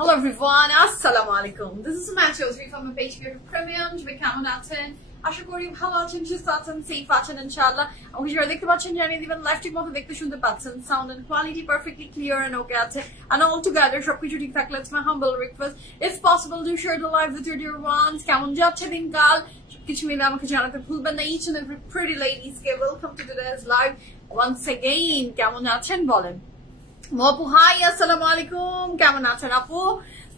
Hello everyone, assalamu alaikum. This is Samantha Chowdhury from my page here Premium. Jibbe কেমন আছেন? আশা করি ভালো আছেন, সুস্থ আছেন, সেফ আছেন ইনশাআল্লাহ। আমাকে যারা দেখতে পাচ্ছেন জানিয়ে দিবেন লাইভ ঠিক মতো দেখতে শুনতে পাচ্ছেন, sound and quality perfectly clear and okay আছে। And all together সবকিছু ঠিক থাকলে it's my humble request if possible do share the live with your dear ones. কেমন যাচ্ছে দিনকাল? কিছু মিলে আমাকে জানাতে ভুলবেন না। Each and every pretty ladies K welcome to today's live once again. কেমন আছেন বলেন? আপু হাই, আসসালামু আলাইকুম, কেমন আছেন আপু?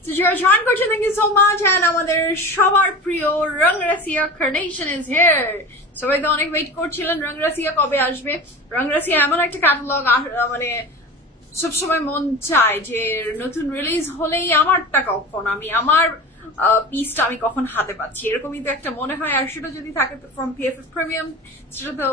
So যারা জয়েন করছেন, thank you so much. And আমাদের সবার প্রিয় রংরাসিয়া কার্নেশন is here. সবাই তো অনেক ওয়েট করছিলেন রংরাসিয়া কবে আসবে। রংরাসিয়া এমন একটা ক্যাটালগ, মানে সবসময় মন চায় যে নতুন রিলিজ হলেই আমারটা কখন, আমি আমার পিসটা আমি কখন হাতে পাচ্ছি, এরকমই তো একটা মনে হয়। আর সেটা যদি থাকে ফ্রম PFF প্রিমিয়াম, সেটা তো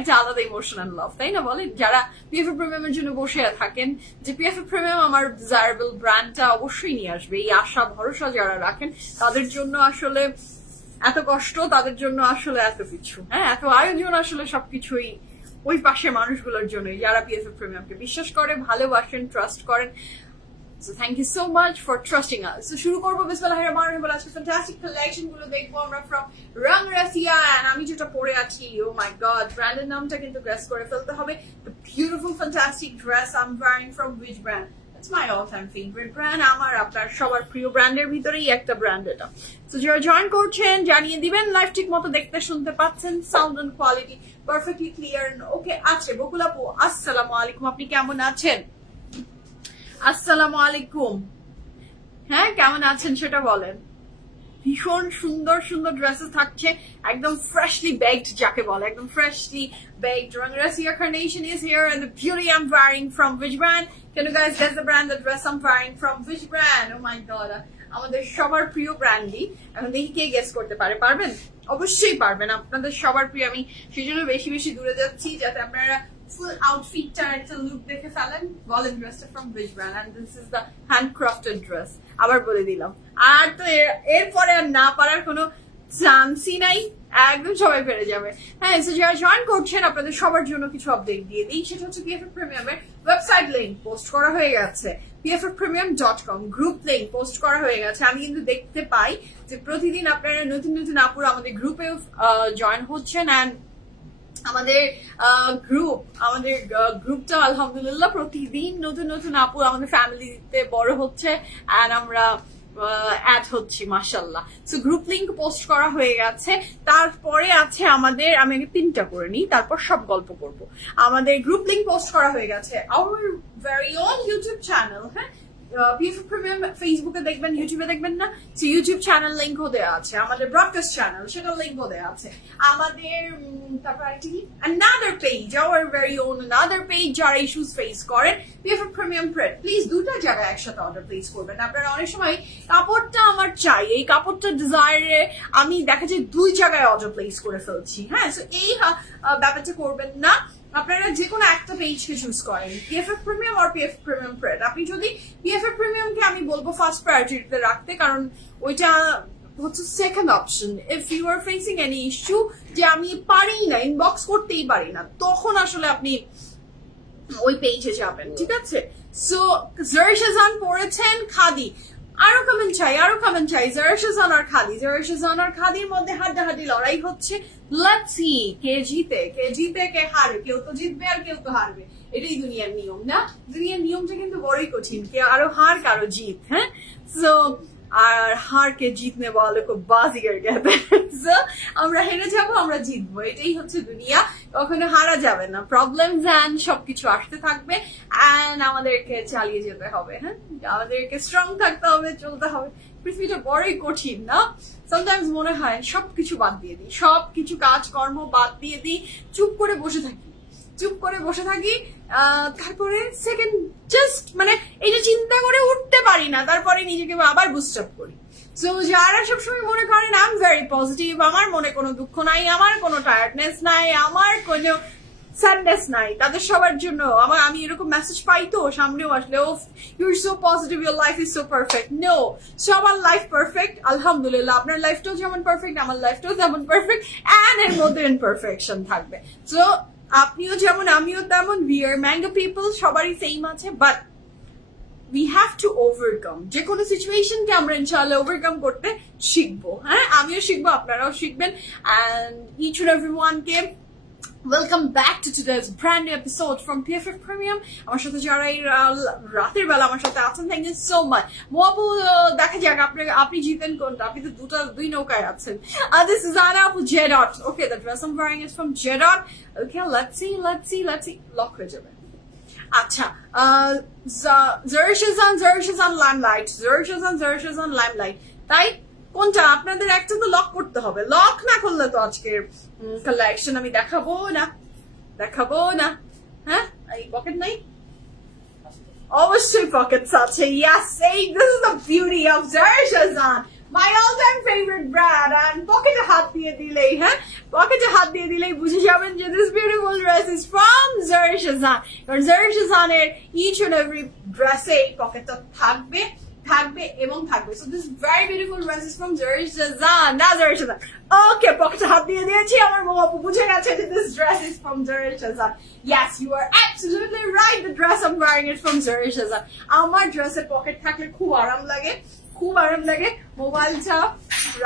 একটা আলাদা ইমোশনাল লাভ, তাই না বলেন? যারা PFF প্রিমিয়ামের জন্য বসে থাকেন যে PFF প্রিমিয়াম আমার ডিজায়ারেবল ব্র্যান্ডটা অবশ্যই নিয়ে আসবে, এই আশা ভরসা যারা রাখেন তাদের জন্য আসলে এত কষ্ট, তাদের জন্য আসলে এত কিছু, হ্যাঁ, এত আয়োজন, আসলে সবকিছুই ওই পাশে মানুষগুলোর জন্যই যারা PFF প্রিমিয়ামকে বিশ্বাস করে, ভালোবাসেন, ট্রাস্ট করেন। So thank you so much for trusting us. So শুরু করব বিসমিল্লাহির রহমানির রহিম। আজকে ফ্যান্টাস্টিক কালেকশন গুলো দেখবো আমরা from রংরাসিয়া। and আমি যেটা পরে আছি, oh my god, ব্র্যান্ডের নামটা কিন্তু গেস করে ফেলতে হবে। The beautiful fantastic dress I'm wearing from which brand? It's my all-time favorite brand. আমার আপনার সবার প্রিয় ব্র্যান্ডের ভিতরেই একটা ব্র্যান্ড এটা। So যারা জয়েন করছেন জানিয়ে দিবেন লাইভ ঠিক মতো দেখতে শুনতে পাচ্ছেন, sound and quality perfectly clear and okay আছে। বকুল আপু আসসালামু আলাইকুম, আপনি কেমন আছেন? আসসালামু আলাইকুম, হ্যাঁ কেমন আছেন সেটা বলেন। ভীষণ সুন্দর সুন্দর ড্রেসেস থাকছে, একদম ফ্রেশলি বেকড যাকে বলে, একদম freshly baked. Rangrasiya Carnation is here and the beauty I'm wearing from which brand? Can you guys guess the brand, the dress I'm wearing from which brand? Oh my god, আমাদের সবার প্রিয় ব্র্যান্ডই। এখন দেখি কে guess করতে পারে, পারবেন? অবশ্যই পারবেন, আপনাদের সবার প্রিয়। আমি সেই জন্য বেশি বেশি দূরে যাচ্ছি যাতে আপনারা full outfitটা একটা লুক দেখে ফেলেন। বলেন ড্রেসটা from which brand? And this is the handcrafted dress. আবার বলে দিলাম, আর তো এরপরে আর না পারার কোনো চান্সই নাই, একদম সবাই পেরে যাবে। হ্যাঁ, যারা জয়েন করছেন আপনাদের সবার জন্য কিছু আপডেট দিয়ে দিই। সেটা হচ্ছে PFF প্রিমিয়ামের ওয়েবসাইট লিংক পোস্ট করা হয়ে গেছে, pffpremium.com গ্রুপ লিংক পোস্ট করা হয়ে গেছে। আমি কিন্তু দেখতে পাই যে প্রতিদিন আপনারা নতুন নতুন আপুরা আমাদের গ্রুপেও জয়েন হচ্ছেন। অ্যান্ড আমাদের গ্রুপটা আলহামদুলিল্লাহ প্রতিদিন নতুন নতুন আপু আমাদের ফ্যামিলিতে বড় হচ্ছে এন্ড আমরা অ্যাড হচ্ছি মাশাআল্লাহ। সো গ্রুপ লিংক পোস্ট করা হয়ে গেছে। তারপরে আছে আমাদের, আমি আগে পিনটা করে নিই তারপর সব গল্প করব। আমাদের গ্রুপ লিংক পোস্ট করা হয়ে গেছে our very own YouTube channel. হ্যাঁ, PFF প্রিমিয়াম ফেসবুকে দেখবেন, ইউটিউবে দেখবেন না, সো ইউটিউব চ্যানেল লিংকও দেওয়া আছে, আমাদের ব্রডকাস্ট চ্যানেল সেটা লিংকও দেওয়া আছে, আমাদের তারপর another page, our very own another page যারা ইস্যুস ফেস করেন PFF প্রিমিয়াম প্রেড। প্লিজ দুটো জায়গায় একসাথে অর্ডার প্লেস করবেন। আপনারা অনেক সময় কাপড়টা আমার চাই, এই কাপড়টা ডিজায়ারে আমি দেখা যায় দুই জায়গায় অর্ডার প্লেস করে ফেলছি। হ্যাঁ, সো এই ব্যাপারটা করবেন না, আপনারা যে কোনো একটা পেজকে চুজ করেন, PFF প্রিমিয়াম আর PFF প্রিমিয়াম প্রেড। আপনি যদি PFF প্রিমিয়ামকে আমি বলবো ফার্স্ট প্রায়োরিটিতে রাখতে, কারণ ওইটা হচ্ছে second option. If you are facing any issue যে আমি পারি না, ইনবক্স করতেই পারি না, তখন আসলে আপনি ওই পেজে যাবেন, ঠিক আছে? সো জারা শাহজাহান পড়েছেন খাদি, আরো কমেন্ট চাই, আরো কমেন্ট চাই। জারা শাহজাহান আর খাদি, জারা শাহজাহান আর খাদির মধ্যে হাড্ডাহাড্ডি লড়াই হচ্ছে। লেটস সি কে জিতে, কে হারে। কেউ তো জিতবে আর কেউ তো হারবে, এটাই দুনিয়ার নিয়ম না? দুনিয়ার নিয়মটা কিন্তু বড়ই কঠিন, কে আরো হার কারো জিত। হ্যাঁ, সো আর হারকে জিতনে বলে খুব বাজিগার গেতে। সো আমরা হেরে যাবো, আমরা জিতবো, এটাই হচ্ছে দুনিয়া, কখনো হারা যাবে না। প্রবলেমস এন্ড সবকিছু আসতে থাকবে এন্ড আমাদেরকে চালিয়ে যেতে হবে। হ্যাঁ, আমাদেরকে স্ট্রং থাকতে হবে, চলতে হবে। পৃথিবীটা বড়ই কঠিন না? সামটাইমস মনে হয় সবকিছু বাদ দিয়ে দিই, সবকিছু কাজকর্ম বাদ দিয়ে দিই, চুপ করে বসে থাকি, তারপরে সেকেন্ড জাস্ট মানে এই যে চিন্তা করে উঠতে পারি না, তারপরে নিজেকে আবার বুস্ট আপ করি। সো যারা সবসময় মনে করেন আই এম ভেরি পজিটিভ, আমার মনে কোনো দুঃখ নাই, আমার কোনো টায়ার্ডনেস নাই, আমার কোনো স্যাডনেস নাই, তাদের সবার জন্য আমি এরকম মেসেজ পাই তো সামনেও আসলে, oh you are so positive, your life is so perfect. No, সবার লাইফ পারফেক্ট আলহামদুলিল্লাহ, আপনার লাইফটাও যেমন পারফেক্ট, আমার লাইফটাও যেমন পারফেক্ট, এন্ড এর মধ্যে ইমপারফেকশন থাকবে। সো আপনিও যেমন আমিও তেমন, উই আর ম্যাঙ্গো পিপল, সবারই সেম আছে, but we have to overcome. যে কোনো সিচুয়েশনকে আমরা ইনশাআল্লাহ ওভারকাম করতে শিখবো। হ্যাঁ, আমিও শিখবো, আপনারাও শিখবেন। And each and everyone K welcome back to today's brand new episode from PFF Premium. আমার সাথে যারা এই রাতের বেলা আমার সাথে আছেন, থ্যাংক ইউ সো মাচ। মোয়াবু দেখা যাক আপনি জিতেন কোনটা, আপনি তো দুই নৌকায় আছেন। This is Anna for Jedot. Okay, the dress I'm wearing is from Jedot. Okay, let's see. Lock হয়ে যাবে। আচ্ছা, Zershazan Limelight, তাই কোনটা আপনাদের একটা তো লক করতে হবে, লক না করলে তো আজকের কালেকশন আমি দেখাবো না। হ্যাঁ, এই পকেট নাই, অবশ্যই পকেটস আছে। Yes, this is the beauty of Zershazan, my all-time favorite brand. And পকেটে হাত দিয়ে দিলেই বুঝে যাবেন যে this beautiful dress is from Zershazan. কারণ Zershazan এর each and every dress এ পকেটটা থাকবে। So this very beautiful dress is from Zershazan. Okay, পকেটে হাত দিয়ে দিয়েছি, আমার মা আপু বুঝে গেছে যে this dress is from Zershazan. Yes, you are absolutely right. The dress I'm wearing is from Zershazan. আমার ড্রেসে পকেট থাকলে খুব আরাম লাগে, মোবাইলটা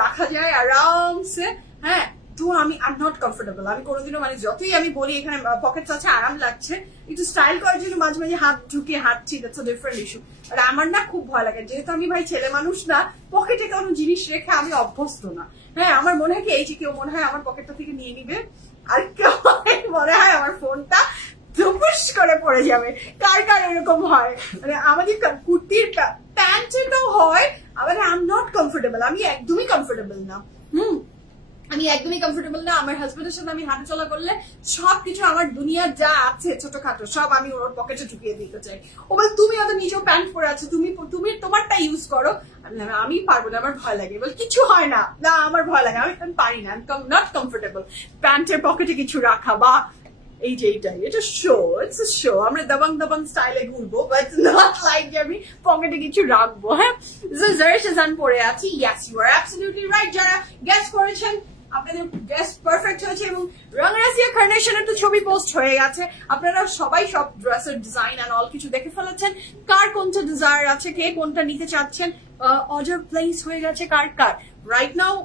রাখা যায় আরামসে। হ্যাঁ, তো I'm not comfortable. আমি কোনোদিনও মানে যতই আমি বলি এখানে পকেটস আছে আরাম লাগছে, একটু স্টাইল করার জন্য মাঝে মাঝে হাত ঢুকিয়ে হাঁটছি, দ্যাটস আ ডিফারেন্ট ইস্যু। আর আমার না খুব ভয় লাগে, যেহেতু আমি ভাই ছেলে মানুষ না, পকেটে কোনো জিনিস রেখে আমি অভ্যস্ত না। হ্যাঁ, আমার মনে হয় কি এই যে কেউ মনে হয় আমার পকেটটা থেকে নিয়ে নিবে, আর কেউ মনে হয় আমার ফোনটা ধুপুস করে পড়ে যাবে। কার এরকম হয়? মানে আমাদের কুর্তির প্যান্টেটাও হয়, আবার আই এম নট কমফোর্টেবল, আমি একদমই কমফোর্টেবল না। আমার হাজবেন্ডের সাথে আমি হাঁটা চলা করলে সবকিছু আমার দুনিয়া যা আছে ছোটখাটো সব আমি ওর পকেটে ঢুকিয়ে দিতে চাই। ও বলে তুমি হয়তো নিজেও প্যান্ট পরে আছো, তুমি তোমারটা ইউজ করো। আমি পারবো না, আমার ভয় লাগে। বল কিছু হয় না, আমার ভয় লাগে, আমি পারি না, নট কমফোর্টেবল প্যান্টের পকেটে কিছু রাখা। বা এই যে এটা শো, ইটস আ শো, আমরা দাবাং স্টাইলে ঘুরবো, বাট নট লাইক যে আমি পকেটে কিছু রাখবো। হ্যাঁ, Zershazan পরে আছি। Yes, you are absolutely right. যারা গেস করেছেন আপনাদের ড্রেস পারফেক্ট হয়েছে, এবং রংরাসিয়া কার্নেশনের তো ছবি পোস্ট হয়ে গেছে, আপনারা সবাই সব ড্রেসের ডিজাইন এন্ড অল কিছু দেখে ফেলেছেন। কার কোনটা ডিজায়ার আছে, কে কোনটা নিতে চাচ্ছেন, অর্ডার প্লেস হয়ে গেছে কার right now.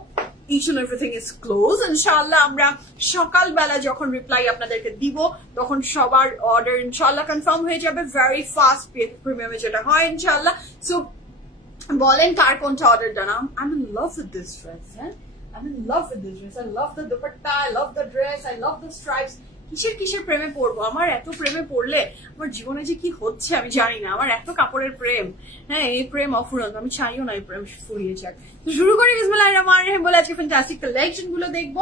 Each and everything is closed. ইনশাআল্লাহ আমরা সকালবেলা যখন রিপ্লাই আপনাদেরকে দিব তখন সবার অর্ডার ইনশাআল্লাহ কনফার্ম হয়ে যাবে, ভেরি ফাস্ট প্রিমিয়ামে যেটা হয় ইনশাআল্লাহ। সো বলেন কার কোনটা অর্ডার দেন। I'm in love with this dress. I'm in love with this dress. I love the dupatta, I love the dress, I love the stripes. কিসের প্রেমে পড়বো? আমার এত প্রেমে পড়লে আমার জীবনে যে কি হচ্ছে আমি জানি না। আমার এত কাপড়ের প্রেম, হ্যাঁ, এই প্রেম অফুরন্ত, আমি চাইও না এই প্রেম ফুরিয়ে যাক। শুরু করি বিসমিল্লাহির রহমানির রহিম বলে আজকে ফ্যান্টাস্টিক কালেকশন গুলো দেখবো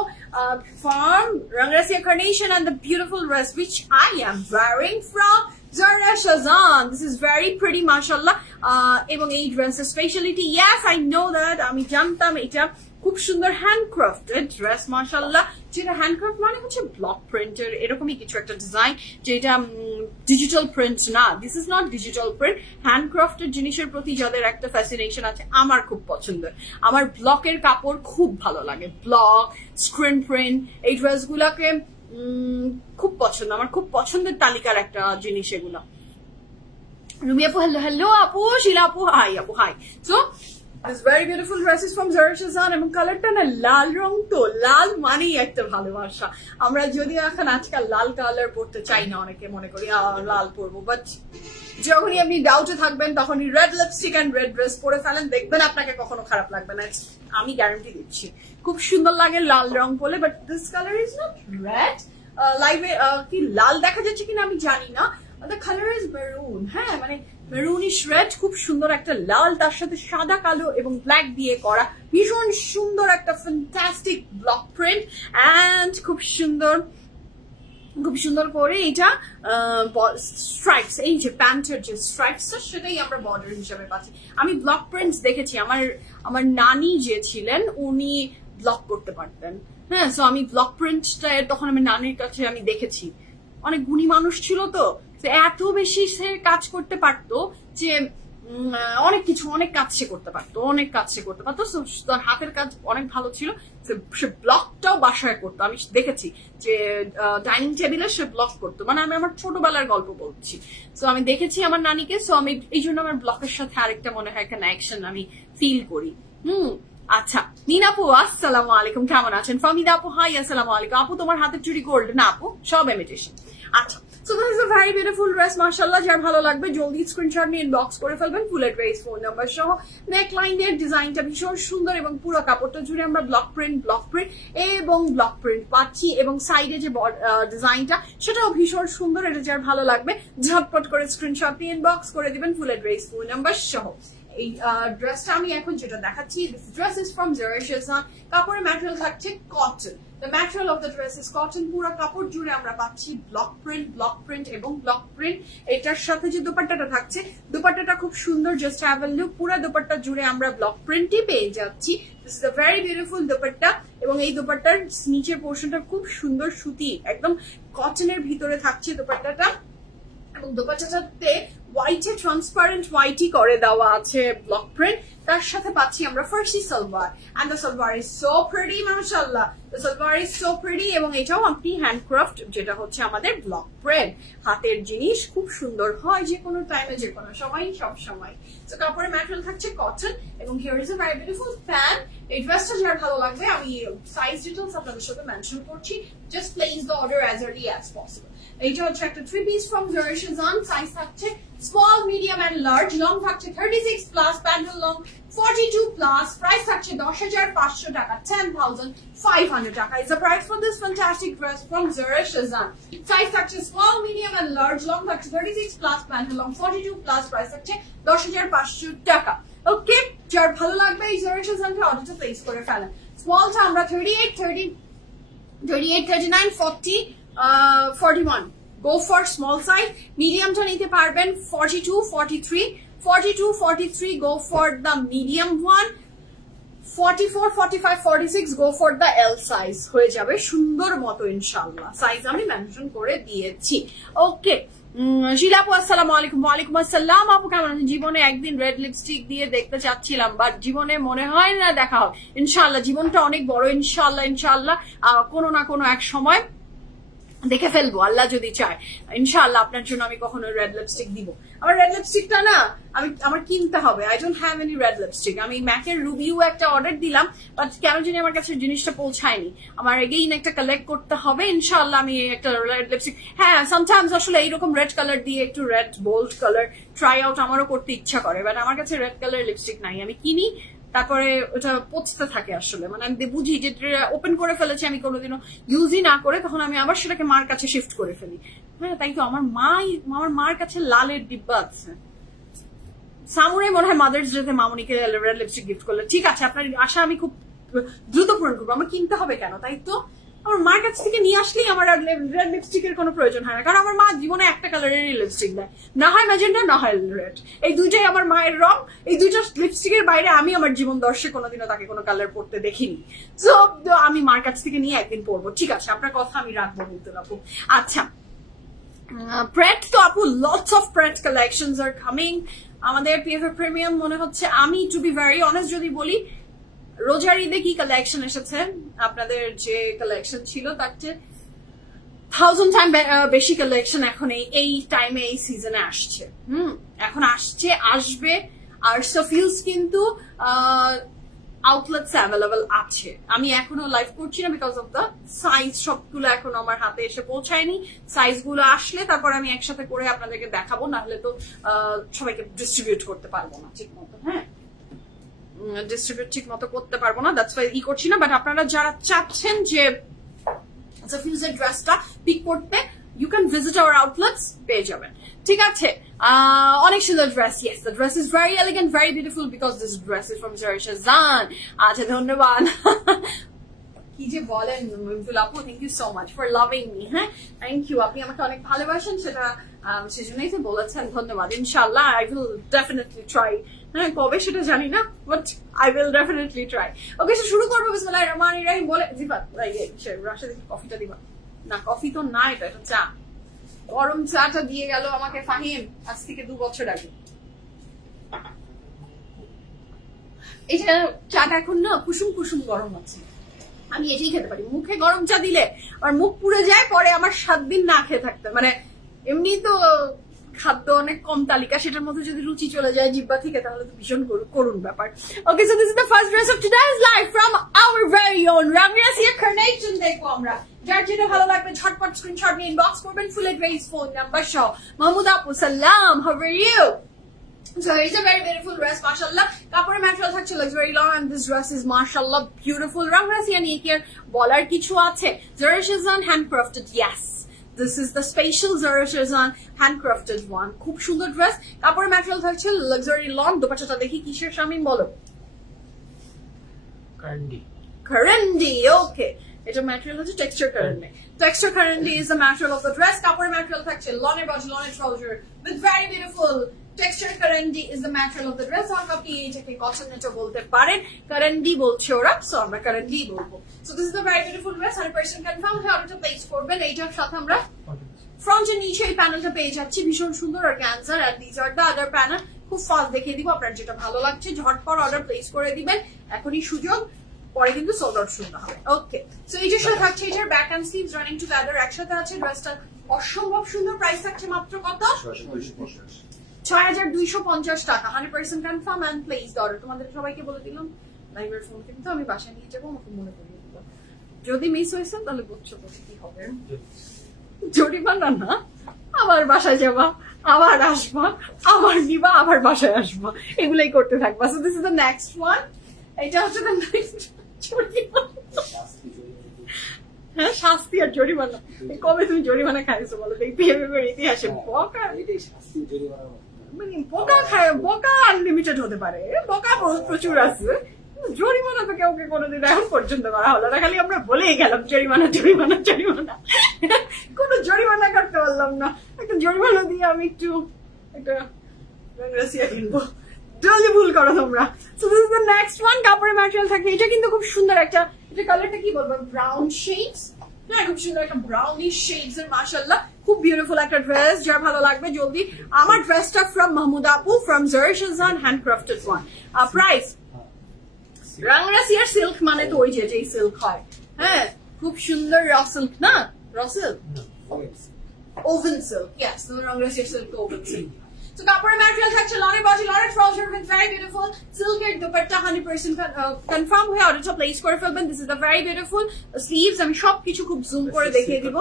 from Rangarasia Carnation and the beautiful dress which I am wearing from Zershazan. This is very pretty, mashallah. এবং এই ড্রেসের speciality, yes I know that, আমি জানতাম এটা খুব সুন্দর হ্যান্ডক্রাফটেড ড্রেস, মাশাআল্লাহ। যেটা হ্যান্ডক্রাফট মানে হচ্ছে ব্লক প্রিন্টের এরকমই কিছু একটা ডিজাইন, যেটা ডিজিটাল প্রিন্ট না। This is not digital print. Handcrafted জিনিসের প্রতি যাদের একটা ফ্যাসিনেশন আছে, আমার খুব পছন্দের। আমার ব্লকের কাপড় খুব ভালো লাগে, ব্লক, স্ক্রিন প্রিন্ট, এই ড্রেসগুলোকে খুব পছন্দ, আমার খুব পছন্দের তালিকার একটা জিনিস এগুলো। রুমি আপু হ্যালো আপু, শিলা আপু হাই আপু hi. So this very beautiful dress is from Zershazan, এবং কালারটা না লাল রং, তো লাল মানেই একটা ভালোবাসা। আমরা যদিও এখন আজকাল লাল কালার পরতে চাই না, অনেকে মনে করি লাল পরবো, বাট যখনই আপনি ডাউটে থাকবেন তখনই red lipstick and red dress পরে ফেলেন, দেখবেন আপনাকে কখনো খারাপ লাগবে না, আমি গ্যারান্টি দিচ্ছি। খুব সুন্দর লাগে লাল রং পরলে, but this colour is not red. লাইভে কি লাল দেখা যাচ্ছে কিনা আমি জানি না, the color is maroon. হ্যাঁ, মানে মেরুনিশ রেড, খুব সুন্দর একটা লাল, তার সাথে সাদা কালো এবং ব্ল্যাক দিয়ে করা ভীষণ সুন্দর একটা ফ্যান্টাস্টিক ব্লক প্রিন্ট, এন্ড খুব সুন্দর করে এটা স্ট্রাইপস, এই যে প্যান্টের যে স্ট্রাইপসটা সেটাই আমরা বর্ডার হিসাবে পাচ্ছি। আমি ব্লক প্রিন্টস দেখেছি, আমার নানি যে ছিলেন উনি ব্লক করতে পারতেন। হ্যাঁ, সো আমি ব্লক প্রিন্টটা তখন আমার নানির কাছে আমি দেখেছি, অনেক গুণী মানুষ ছিল, তো এত বেশি সে কাজ করতে পারতো যে অনেক কিছু, অনেক কাজ সে করতে পারতো, অনেক কাজ সে করতে পারতো। তার হাতের কাজ অনেক ভালো ছিল, সে ব্লকটাও বাসায় করতো। আমি দেখেছি যে ডাইনিং টেবিলে সে ব্লক করতো, মানে আমি আমার ছোটবেলার গল্প বলছি। সো আমি দেখেছি আমার নানিকে, সো আমি এই জন্য আমার ব্লকের সাথে আরেকটা মনে হয় কানেকশন আমি ফিল করি। আচ্ছা, নীনাপু আসসালামু আলাইকুম, কেমন আছেন? ফামিদা আপু হাই, আসসালামু আলাইকুম। আপু তোমার হাতের চুড়ি গোল্ড না আপু? সব ইমিটেশন। আচ্ছা, so this is a very beautiful dress, mashallah. যার ভালো লাগবে জলদি স্ক্রিনশট নিয়ে ইনবক্স করে ফেলবেন, ফুল অ্যাড্রেস, ফোন নাম্বার সহ। নেক লাইনের ডিজাইনটা ভীষণ সুন্দর এবং পুরো কাপড়টা জুড়ে আমরা ব্লক প্রিন্ট এবং ব্লক প্রিন্ট পাচ্ছি, এবং সাইডে যে ডিজাইনটা সেটাও ভীষণ সুন্দর। এটা যার ভালো লাগবে ঝটপট করে স্ক্রিনশট নিয়ে ইনবক্স করে দিবেন, ফুল অ্যাড্রেস, ফোন নাম্বার সহ। এই ড্রেসটা আমি এখন যেটা দেখাচ্ছি, this dress is from Zara শেরজান। কাপড়ের ম্যাটেরিয়াল থাকছে cotton. The material of the dress is cotton. পুরো কাপড় জুড়ে আমরা পাচ্ছি ব্লক প্রিন্ট এবং ব্লক প্রিন্ট। এটার সাথে যে দোপাট্টাটা থাকছে, দোপাট্টাটা খুব সুন্দর, জাস্ট হ্যাভ আ লুক। পুরো দোপাট্টা জুড়ে আমরা ব্লক প্রিন্টই পেয়ে যাচ্ছি। This is a very beautiful dupatta, এবং এই দোপাট্টার নিচের পোর্শনটা খুব সুন্দর সুতি, একদম কটনের ভিতরে থাকছে দোপাট্টাটা, এবং দোপাট্টাটাতে হোয়াইটে ট্রান্সপারেন্ট হোয়াইটই করে দেওয়া আছে ব্লক প্রিন্ট। তার সাথে পাচ্ছি আমরা Farsi salwar, and the salwar is so pretty, মাশাআল্লাহ, the salwar is so pretty. এবং এটাও আপনি হ্যান্ডক্রাফট, যেটা হচ্ছে আমাদের ব্লক প্রিন্ট। হাতের জিনিস খুব সুন্দর হয় যে কোনো টাইমে, যে কোনো সময়, সব সময়। তো কাপড়ের ম্যাটেরিয়াল থাকছে কটন, এবং here is a very beautiful pant. এই ড্রেসটা যার ভালো লাগবে, আমি সাইজ ডিটেলস আপনাদের সাথে মেনশন করছি, just place the order as early as possible. এইটা হচ্ছে একটা 3 piece from Zara Shahjahan. Size থাকছে small, medium and large. Long থাকছে 36 প্লাস, প্যান্টেল লং 42 প্লাস। প্রাইস থাকছে 10,500 টাকা, 10,500 টাকা is the price for this fantastic dress from Zara Shazan. Size থাকছে small, medium and large. Long থাকছে 36 plus, pant long 42 plus. Price থাকছে 10,500 টাকা। ওকে, যার ভালো লাগবে এই Zara Shazan কে অর্ডারটা প্লেস করে ফেলেন। স্মলটা আমরা 38, 39, 40, 41. Go for small size. Mediumটা নিতে পারবেন 42, 43, go for the medium one. 44, 45, 46 go for the L size হয়ে যাবে সুন্দর মতো ইনশাআল্লাহ। সাইজ আমি মেনশন করে দিয়েছি। ওকে, শিলাপু আসসালামু আলাইকুম। ওয়ালাইকুম আসসালাম। আপু কেমন আছেন? জীবনে একদিন রেড লিপস্টিক দিয়ে দেখতে চাচ্ছিলাম, বাট জীবনে মনে হয় না দেখা হবে। ইনশাআল্লাহ, জীবনটা অনেক বড়, ইনশাআল্লাহ কোনো না কোনো এক সময় দেখে ফেলবো, আল্লাহ যদি চায়। ইনশাআল্লাহ আপনার জন্য আমি কখনো রেড লিপস্টিক দিব। আমার রেড লিপস্টিকটা না আমার কিনতে হবে। I don't have any red lipstick. আমি ম্যাকের রুবিও একটা অর্ডার দিলাম, বাট কেন জানি আমার কাছে জিনিসটা পৌঁছায়নি। আমার এগেইন একটা কালেক্ট করতে হবে। ইনশাআল্লাহ আমি একটা রেড লিপস্টিক, হ্যাঁ, সামটাইমস আসলে এইরকম রেড কালার দিয়ে একটু red bold colour try out আমারও করতে ইচ্ছা করে, বাট আমার কাছে রেড কালার লিপস্টিক নাই। আমি কিনি, তারপরে ওটা পচতে থাকে আসলে, মানে আমি বুঝি যে ওপেন করে ফেলেছি আমি কোনোদিনও ইউজই না করে, তখন আমি আবার সেটাকে মার কাছে শিফট করে ফেলি। হ্যাঁ, তাই তো আমার মার কাছে লালের ডিব্বা আছে। সামুরাই মনে হয় মাদার্স ডেতে মামুনিকে রেড লিপস্টিক গিফট করলে। ঠিক আছে, আপনার আশা আমি খুব দ্রুত পূরণ করবো। আমার কিনতে হবে কেন? তাই তো আমার মার কাছ থেকে নিয়ে আসলেই আমার রেড লিপস্টিকের কোনো প্রয়োজন হয় না, কারণ আমার মা জীবনে একটা কালারেরই লিপস্টিক দেয়, না হয় ম্যাজেন্ডা না হয় রেড। এই দুইটাই আমার মায়ের রং। এই দুইটা লিপস্টিকের বাইরে আমি আমার জীবন দর্শে কোনোদিনও তাকে কোনো কালার পরতে দেখিনি। সো আমি মার কাছ থেকে নিয়ে একদিন পরবো। ঠিক আছে, আপনার কথা আমি রাখবো বলতে আপু। আচ্ছা, প্রেট তো আপু, lots of প্রেট collections are coming আমাদের পিএফএ প্রিমিয়াম। মনে হচ্ছে আমি টু বি ভেরি অনেস্ট যদি বলি, রোজার ঈদে কি কালেকশন এসেছে, আপনাদের যে কালেকশন ছিল তার চেয়ে 1000 টাইম বেশি কালেকশন এখন এই টাইমে, এই সিজনে আসছে। এখন আসবে। আর সফিউজ কিন্তু আউটলেটস অ্যাভেলেবল আছে। আমি এখনো লাইভ করছি না বিকজ অফ দ্য সাইজ, সবগুলো এখনো আমার হাতে এসে পৌঁছায়নি। সাইজ গুলো আসলে তারপর আমি একসাথে করে আপনাদেরকে দেখাবো, নাহলে তো সবাইকে ডিস্ট্রিবিউট করতে পারবো না ঠিক মতো। হ্যাঁ, ডিস্ট্রিবিউট ঠিক মতো করতে পারবো না, দ্যাটস ওয়াই করছি না। বাট আপনারা যারা চাচ্ছেন যে সফিউজের ড্রেসটা পিক করতে, you can visit our outlets, পেয়ে যাবেন। ঠিক আছে, অনেক সুন্দর dress. Yes, the dress is very elegant, very beautiful because this dress is from Zara Shahjahan. আচ্ছা, ধন্যবাদ। কি যে বলেন আপু, thank you so much for loving me. হ্যাঁ, থ্যাংক ইউ, আপনি আমাকে অনেক ভালোবাসেন, সেজন্যই তো বলেছেন। ধন্যবাদ। ইনশাআল্লাহ আই উইল ডেফিনেটলি ট্রাই। হ্যাঁ, কবে সেটা জানি না, but I will definitely try. Okay, শুরু করবো। বিসমিল্লাহির রহমানির রহিম বলে জিফাত রাশে কফিটা দিবা না? কফি তো না, এটা চা। গরম চাটা দিয়ে গেল আমাকে ফাহিম আজ থেকে 2 বছর আগে। এটা চাটা এখন না কুসুম কুসুম গরম আছে, আমি এটাই খেতে পারি। মুখে গরম চা দিলে আমার মুখ পুড়ে যায়, পরে আমার 7 দিন না খেয়ে থাকতে, মানে এমনি তো খাদ্য অনেক কম তালিকা, সেটার মধ্যে যদি রুচি চলে যায় জিহ্বা থেকে তাহলে তো ভীষণ করুণ ব্যাপার। Okay, so this is the first dress of today's live from our very own Rangrasiya Carnation. দেখবো আমরা, যার যেটা ভালো লাগবে ঝটপট স্ক্রিনশট নিয়ে ইনবক্স করবেন ফুল অ্যাড্রেস ফোন নাম্বার সহ। মাহমুদ আপু সালাম, how are you? So it's a very beautiful dress, mashallah. Kapore material thakche, looks very long, and this dress is mashallah beautiful. Rangrasiya niye ki bolar kichu ache? Zara Shahzan handcrafted, yes. This is the special Zara Shahzan handcrafted one. Khub sundor dress. Kapore material thakche, luxury long. Dupatta dekhi kisher Shamim bolo. Karandi, okay. It's a material hoche texture karandi. Texture karandi is the material of the dress. Kapore material thakche, lone body, lone trouser with very beautiful texture. Karandi is the material of the dress. Aap apni etake cotton neto bolte paren, karandi bolche ora, so amra karandi bolbo. So this is the very beautiful dress, 100% confirm. How to place করবেন, এইটার সাথে আমরা front এর নিচে এই প্যানেলটা পেয়ে যাচ্ছি, ভীষণ সুন্দর organza, and these are the other panel. খুব ফাস্ট দেখিয়ে দিব, আপনার যেটা ভালো লাগছে ঝটপট অর্ডার প্লেস করে দিবেন, এখনই সুযোগ, পরে কিন্তু সোল্ড আউট শুনতে হবে। ওকে, সো এইটার সাথে থাকছে এটার back end sleeves running together, একসাথে আছে। ড্রেসটা অসম্ভব সুন্দর, প্রাইস থাকছে মাত্র কত? 6250 টাকা, 100% কনফার্ম এন্ড প্লেস অর্ডার। তোমাদের সবাইকে বলে দিলাম লাইভের ফোন কিন্তু আমি বাসায় নিয়ে যাবো, আমাকে মনে করিয়ে দিলাম, যদি মিস হয়েছে তাহলে বুঝছো কি হবে, জরিমানা না, আবার বাসায় যাবা, আবার আসবা, আবার নিবা, আবার বাসায় আসবা, এগুলাই করতে থাকবা। So this is the next one. এটা হচ্ছে দ্য নেক্সট হ্যাঁ, শাস্তি আর জরিমানা। কবে তুমি জরিমানা খাইছো বলো দেখি ইতিহাসে? বকা, মানে বকা খায়, বকা আনলিমিটেড হতে পারে, বকা প্রচুর আছে, জরিমানা তো কেউ কোনোদিন এখন পর্যন্ত করা হলো না, খালি আমরা বলেই গেলাম জরিমানা জরিমানা জরিমানা, কোনো জরিমানা করতে পারলাম না। একটা জরিমানা দিয়ে আমি একটু একটা রাঙ্গিরাসিয়া কিনবো, জলদি ভুল করো তোমরা। So this is the next one. কাপড়ের ম্যাটেরিয়াল থাকে, এটা কিন্তু খুব সুন্দর একটা, এটা কালারটা কি বলবো, ব্রাউন শেডস, হ্যাঁ খুব সুন্দর একটা ব্রাউনিশ শেডস এর, মাশাআল্লাহ খুব বিউটিফুল একটা ড্রেস, যার ভালো লাগবে জলদি। আমার ড্রেসটা ফ্রম মাহমুদ আপু, from Zara Shahzan handcrafted one. Price, রাঙ্গিরাসিয়ার সিল্ক মানে তো ওই যে সিল্ক হয়, হ্যাঁ খুব সুন্দর র সিল্ক, না raw silk, woven silk, yes, রাঙ্গিরাসিয়ার সিল্ক ওভেন সিল্ক। So কাপড়ের ম্যাটেরিয়াল থাকছে লনের বডি, লনের ট্রাউজার উইথ ভেরি বিউটিফুল সিল্কের দুপাট্টা, 100% কনফার্ম হয়ে অর্ডারটা প্লেস করে ফেলবেন। This is the very beautiful sleeves, আমি সবকিছু খুব জুম করে দেখিয়ে দিব।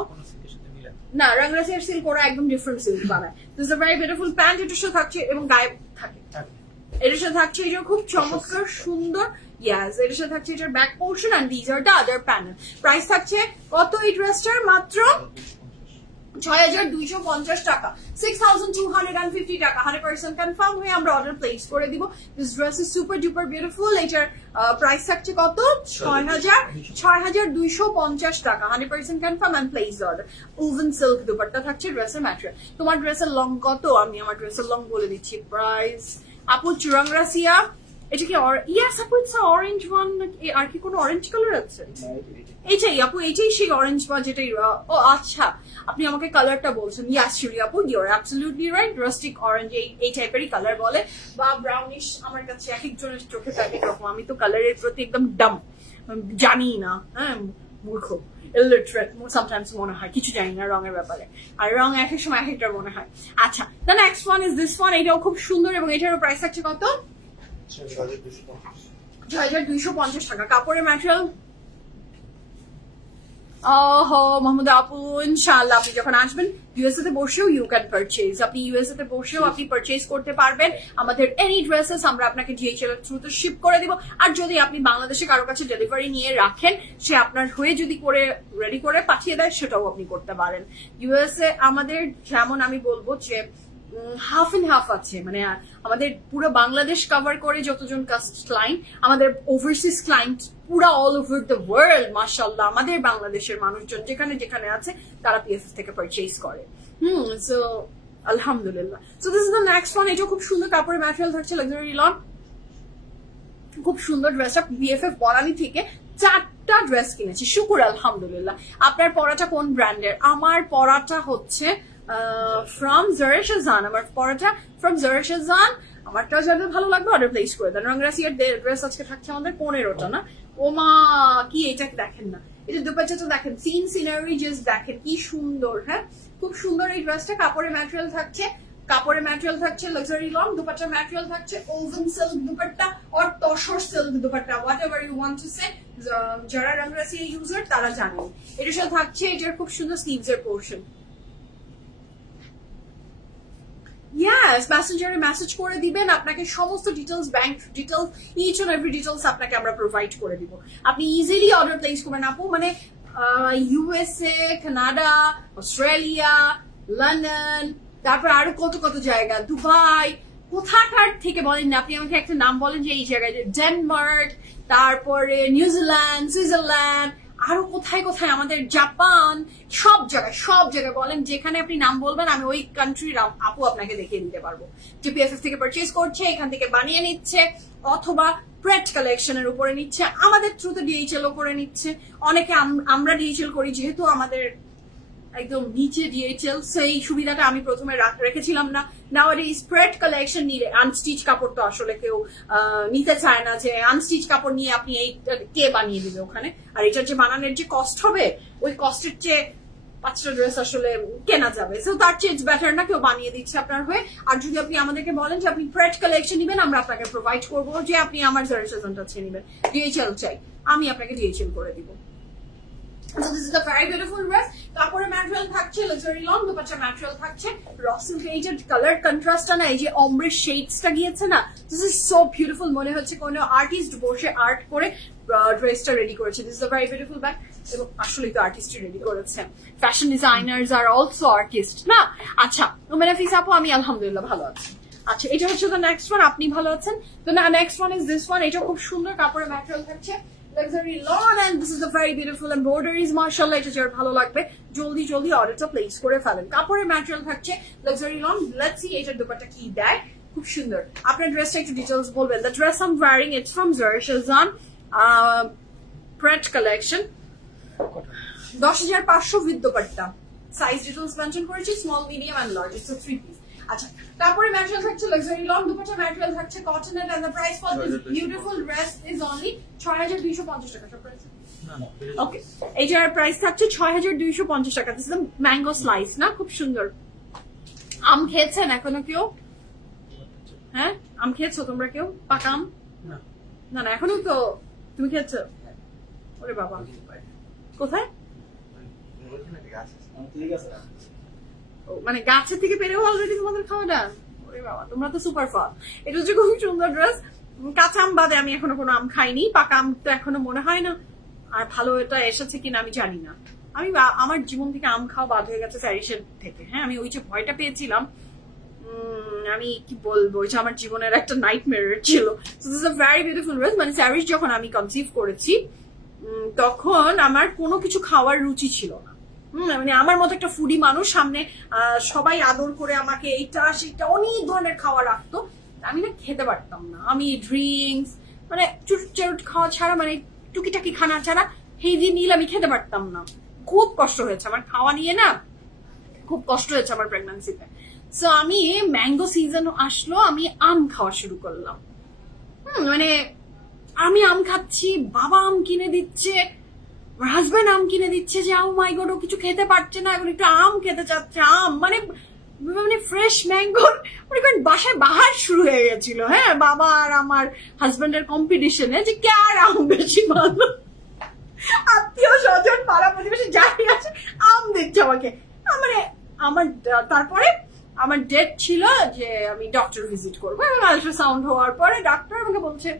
না, রাঙ্গিরাসিয়ার সিল্ক ওরা একদম ডিফারেন্ট সিল্ক বানায়। This is the very beautiful pant, এটার সাথে থাকছে এবং গায়ে থাকে, এটার সাথে থাকছে এটা খুব চমৎকার সুন্দর, ইয়াস, এটার সাথে থাকছে এটার back portion and this are the other panel. Price থাকছে কত এই ড্রেসটার? মাত্র 6250 টাকা, 6250 টাকা, 100% কনফার্ম হয়ে আমরা অর্ডার প্লেস করে দিব। This dress is super duper beautiful. এটার প্রাইস থাকছে কত? 6250 টাকা, 100% confirm and place order. Woven silk dupatta থাকছে ড্রেসের ম্যাটেরিয়াল। তোমার ড্রেসের লং কত? আমি আমার ড্রেসের লং বলে দিচ্ছি। প্রাইস আপু রাঙ্গিরাসিয়া, এটা কি ইয়াস আপু, ইটস অরেঞ্জ ওয়ান, আর কি কোনো অরেঞ্জ কালার আছে? এইটাই আপু, এইটাই সেই অরেঞ্জ বা যেটাই, ও আচ্ছা আপনি আমাকে কালারটা বলছেন। ইয়াস শিউরি আপু, you are absolutely right, rustic orange এই টাইপেরই কালার বলে, বা ব্রাউনিশ, আমার কাছে এক একজনের চোখে থাকে এরকম, আমি তো কালারের প্রতি একদম ডাম, জানি না, হ্যাঁ মূর্খ, ইলিটারেট সামটাইমস মনে হয়, কিছু জানি না রঙের ব্যাপারে, আর রং এক এক সময় এক একটা মনে হয়। আচ্ছা, the next one is this one, এটাও খুব সুন্দর এবং এটারও প্রাইস আছে কত? 6250 টাকা। কাপড়ের ম্যাটেরিয়াল, মাহমুদ আপু ইনশাআল্লাহ আপনি যখন আসবেন ইউএসএ তে বসেও ইউ ক্যান পারচেজ, আপনি ইউএসএ তে বসেও আপনি পারচেজ করতে পারবেন আমাদের এনি ড্রেসেস, আমরা আপনাকে ডিএইচএল এর থ্রুতে শিপ করে দিব। আর যদি আপনি বাংলাদেশে কারো কাছে ডেলিভারি নিয়ে রাখেন, সে আপনার হয়ে যদি করে রেডি করে পাঠিয়ে দেয়, সেটাও আপনি করতে পারেন। ইউএসএ আমাদের যেমন আমি বলবো যে হাফ এন্ড হাফ আছে, মানে আমাদের পুরো বাংলাদেশ কভার করে যতজন ক্লায়েন্ট, আমাদের ওভারসিজ ক্লায়েন্ট পুরো অল ওভার দ্য ওয়ার্ল্ড, মাশাআল্লাহ আমাদের বাংলাদেশের মানুষজন যেখানে যেখানে আছে তারা পিএফএফ থেকে পারচেজ করে। সো আলহামদুলিল্লাহ। So this is the next one, এটা খুব সুন্দর কাপড়ের ম্যাটেরিয়াল থাকছে, লাক্সারি লন, খুব সুন্দর ড্রেসটা। বিএফএফ বনানী থেকে 4টা ড্রেস কিনেছি, শুকুর আলহামদুলিল্লাহ। আপনার পরাটা কোন ব্র্যান্ডের? আমার পরাটা হচ্ছে from Zara Shahzan, আমার পরাটা from Zara Shahzan, আমারটা যাদের ভালো লাগবে অর্ডার প্লেস করে দেন। রংরাসিয়ার ড্রেস আজকে থাকছে আমাদের 15টা না। ও মা কি এটা দেখেন না, এটা দুপাট্টাটা দেখেন, সিনারি জাস্ট দেখেন কি সুন্দর। হ্যাঁ খুব সুন্দর এই ড্রেসটা। কাপড়ের ম্যাটেরিয়াল থাকছে লাক্সারি লং, দুপাট্টার ম্যাটেরিয়াল থাকছে woven silk dupatta or tussar silk dupatta, whatever you want to say. যারা রংরাসিয়া ইউজার তারা জানেন। এটার সাথে থাকছে এটার খুব সুন্দর স্লিভস এর পোর্শন। Yes, মেসেঞ্জারে মেসেজ করে দিবেন, আপনাকে সমস্ত details, bank details, each and every details আপনাকে আমরা প্রোভাইড করে দিব। আপনি ইজিলি অর্ডার প্লেস করবেন আপু, মানে ইউএসএ, কানাডা, অস্ট্রেলিয়া, লন্ডন, তারপর আরো কত কত জায়গা, দুবাই, কোথাকার থেকে বলেন না আপনি আমাকে একটা নাম বলেন যে এই জায়গায়, ডেনমার্ক, তারপরে নিউজিল্যান্ড, সুইজারল্যান্ড, আরো কোথায় কোথায়, আমাদের জাপান, সব জায়গায় বলেন, যেখানে আপনি নাম বলবেন আমি ওই কান্ট্রির আপু আপনাকে দেখিয়ে দিতে পারবো। টিপিএফএফ থেকে পারচেজ করছে, এখান থেকে বানিয়ে নিচ্ছে, অথবা প্রেট কালেকশনের উপরে নিচ্ছে, আমাদের থ্রুতে ডিএইচএল ও করে নিচ্ছে। অনেকে আমরা ডিএইচএল করি, যেহেতু আমাদের একদম নিচে ডিএইচএল, সেই সুবিধাটা আমি প্রথমে রেখেছিলাম না। নাওয়াডেজ প্রেট কালেকশন নিয়ে আনস্টিচ কাপড় তো আসলে কেউ নিতে চায় না, যে আনস্টিচ কাপড় নিয়ে আপনি এই কে বানিয়ে দিবে ওখানে, আর এটার যে বানানোর যে কস্ট হবে ওই কস্টের চেয়ে 5টা ড্রেস আসলে কেনা যাবে। সো তার চেয়ে ইটস বেটার না কেউ বানিয়ে দিচ্ছে আপনার হয়ে। আর যদি আপনি আমাদেরকে বলেন যে আপনি প্রেট কালেকশন নিবেন, আমরা আপনাকে প্রোভাইড করবো। যে আপনি আমার জার্সিজনটা চেয়ে নিবেন, ডিএইচএল চাই, আমি আপনাকে ডিএইচএল করে দিব। So this is a very beautiful dress. কাপড়ের ম্যাটেরিয়াল থাকছে লাক্সারি লং, দুপাট্টার ম্যাটেরিয়াল থাকছে র সিল্ক। এই যে কালার কন্ট্রাস্টটা না, এই যে অমব্রে শেডসটা গিয়েছে না, দিস ইজ সো বিউটিফুল। মনে হচ্ছে কোনো আর্টিস্ট বসে আর্ট করে ড্রেসটা রেডি করেছে। This is a very beautiful bag, এবং আসলেই তো আর্টিস্ট রেডি করেছে। Fashion designers are also artist না। আচ্ছা মেনাফিস আপু, আমি আলহামদুলিল্লাহ ভালো আছি। আচ্ছা এটা হচ্ছে তো নেক্সট ওয়ান, আপনি ভালো আছেন তো? না, next one is this one. এটা খুব সুন্দর কাপড়ের ম্যাটেরিয়াল থাকছে luxury lawn, and this is a very beautiful embroideries, mashallah এটা যার ভালো লাগবে জলদি অর্ডারটা প্লেস করে ফেলেন। কাপড়ের ম্যাটেরিয়াল থাকছে luxury lawn, let's see এটার দুপাট্টা কি দেয়, খুব সুন্দর। আপনার ড্রেসটা একটু ডিটেইলস বলবেন। The dress I'm wearing, it's from Zarshazan Pret collection, 10,500 with dupatta. Size details mention করেছি, small, medium and large, it's a 3 piece। আচ্ছা কাপড়ের ম্যাটেরিয়াল থাকছে লাক্সারি লং, দুপাট্টা ম্যাটেরিয়াল থাকছে কটনের, and the price for this beautiful dress is only 6,250 টাকা। সব price okay, এইটার price থাকছে 6,250 টাকা। This is the mango slice না, খুব সুন্দর। আম খেয়েছেন এখনো কেউ? হ্যাঁ আম খেয়েছো তোমরা কেউ? পাকা আম? না না এখনো তো তুমি খেয়েছো? ওরে বাবা, কোথায়? মানে গাছের থেকে পেরেও অলরেডি তোমাদের খাওয়াটা? ওরে বাবা, তোমরা তো সুপার ফান। এটা হচ্ছে খুব সুন্দর ড্রেস। কাঁচা আম বাদে আমি এখনো কোনো আম খাইনি, পাকা আম তো এখনো মনে হয় না। আর ভালো এটা এসেছে কিনা আমি জানি না। আমি আমার জীবন থেকে আম খাওয়া বাদ হয়ে গেছে স্যারিসের থেকে। হ্যাঁ আমি ওই যে ভয়টা পেয়েছিলাম, আমি কি বলবো, ওই যে আমার জীবনের একটা নাইটমেয়ার ছিল। This is a very beautiful dress. মানে স্যারিস যখন আমি কনসিভ করেছি তখন আমার কোনো কিছু খাওয়ার রুচি ছিল না। মানে আমার মতো একটা ফুডি মানুষ, সামনে সবাই আদর করে আমাকে এইটা সেটা অনেক ধরনের খাওয়া রাখতো, আমি না খেতে পারতাম না। আমি ড্রিঙ্কস মানে চুট খাওয়া ছাড়া, মানে টুকিটাকি খানা ছাড়া হেভি মিল আমি খেতে পারতাম না। খুব কষ্ট হয়েছে আমার খাওয়া নিয়ে না, খুব কষ্ট হয়েছে আমার প্রেগন্যান্সিতে। সো আমি ম্যাঙ্গো সিজন আসলো, আমি আম খাওয়া শুরু করলাম। মানে আমি আম খাচ্ছি, বাবা আম কিনে দিচ্ছে, আমার হাজবেন্ড আম কিনে দিচ্ছে, যে ও মাই গড ও কিছু খেতে পারছে না, এখন একটু আম খেতে চাচ্ছে। আম মানে ফ্রেশ ম্যাঙ্গোর মনে করেন বাসায় বাহার শুরু হয়ে গেছিল। হ্যাঁ বাবা আর আমার হাজবেন্ডের কম্পিটিশনে যে কে আর আম বেশি ভালো। আত্মীয় স্বজন পাড়া প্রতিবেশী যাই আছে আম দিচ্ছে আমাকে। মানে আমার তারপরে আমার ডেট ছিল যে আমি ডক্টর ভিজিট করবো, এবং আল্ট্রাসাউন্ড হওয়ার পরে ডাক্তার আমাকে বলছে,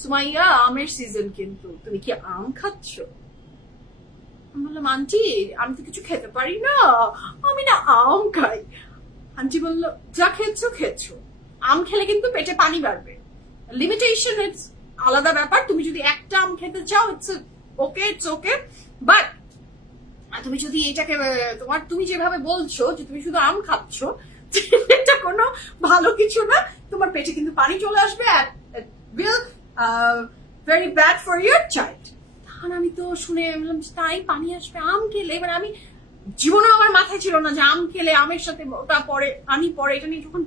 সুমাইয়া আমের সিজন কিন্তু, তুমি কি আম খাচ্ছ? বললাম আন্টি আমি তো কিছু খেতে পারি না, আমি না আম খাই। আন্টি বললো যা খেয়েছো, আম খেলে কিন্তু পেটে পানি বাড়বে, লিমিটেশন ইটস আলাদা ব্যাপার। তুমি যদি একটা আম খেতে চাও ইটস ওকে, বাট তুমি যদি এটাকে তুমি যেভাবে বলছো যে তুমি শুধু আম খাচ্ছ, এটা কোনো ভালো কিছু না, তোমার পেটে কিন্তু পানি চলে আসবে, very bad for your child. আমি তো শুনে বললাম তাই পানি আসবে আম খেলে। এবার আমি জীবনে আমার মাথায় ছিল না যে আম খেলে আমের সাথে ওটা পরে, আমি পরে এটা নিয়ে যখন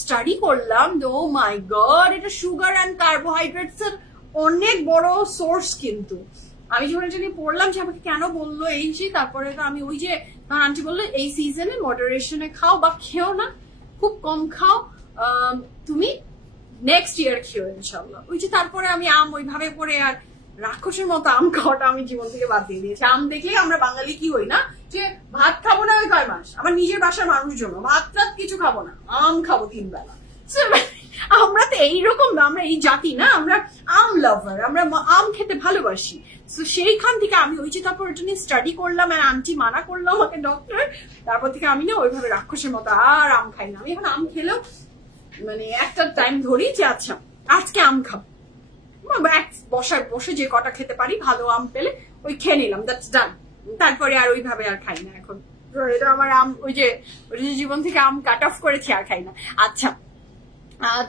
স্টাডি করলাম, ও মাই গড, এটা সুগার অ্যান্ড কার্বোহাইড্রেটস এর অনেক বড় সোর্স। কিন্তু আমি যখন এটা নিয়ে পড়লাম যে আমাকে কেন বললো এই যে, তারপরে তো আমি ওই যে আন্টি বললো এই সিজনে মডারেশনে খাও বা খেও না, খুব কম খাও, তুমি নেক্সট ইয়ার খেও ইনশাল্লাহ। ওই যে তারপরে আমি আম ওইভাবে করে আর রাক্ষসের মতো আম খাওয়াটা আমি জীবন থেকে বাদ দিয়ে দিয়েছি। আম দেখলে আমরা বাঙালি কি হই না যে ভাত খাবো না ওই কয় মাস, আমার নিজের বাসার মানুষ জন্য ভাত টাত কিছু খাবো না, আম খাবো 3 বেলা। আমরা তো এইরকম না, আমরা এই জাতি না, আমরা আম লাভার, আমরা আম খেতে ভালোবাসি। তো সেইখান থেকে আমি ওই যে তারপর ওটা নিয়ে স্টাডি করলাম, আর আন্টি মানা করলো আমাকে ডক্টর, তারপর থেকে আমি না ওইভাবে রাক্ষসের মতো আর আম খাই না। আমি এখন আম খেলেও মানে একটা টাইম ধরি যে আচ্ছা আজকে আম খাবো, বসায় বসে যে কটা খেতে পারি ভালো আম পেলে ওই খেয়ে নিলাম, দ্যাটস ডান। তারপরে আর ওইভাবে আর খাই না এখন। এটা আমার আম ওই যে জীবন থেকে আম কাট অফ করেছি, আর খাই না। আচ্ছা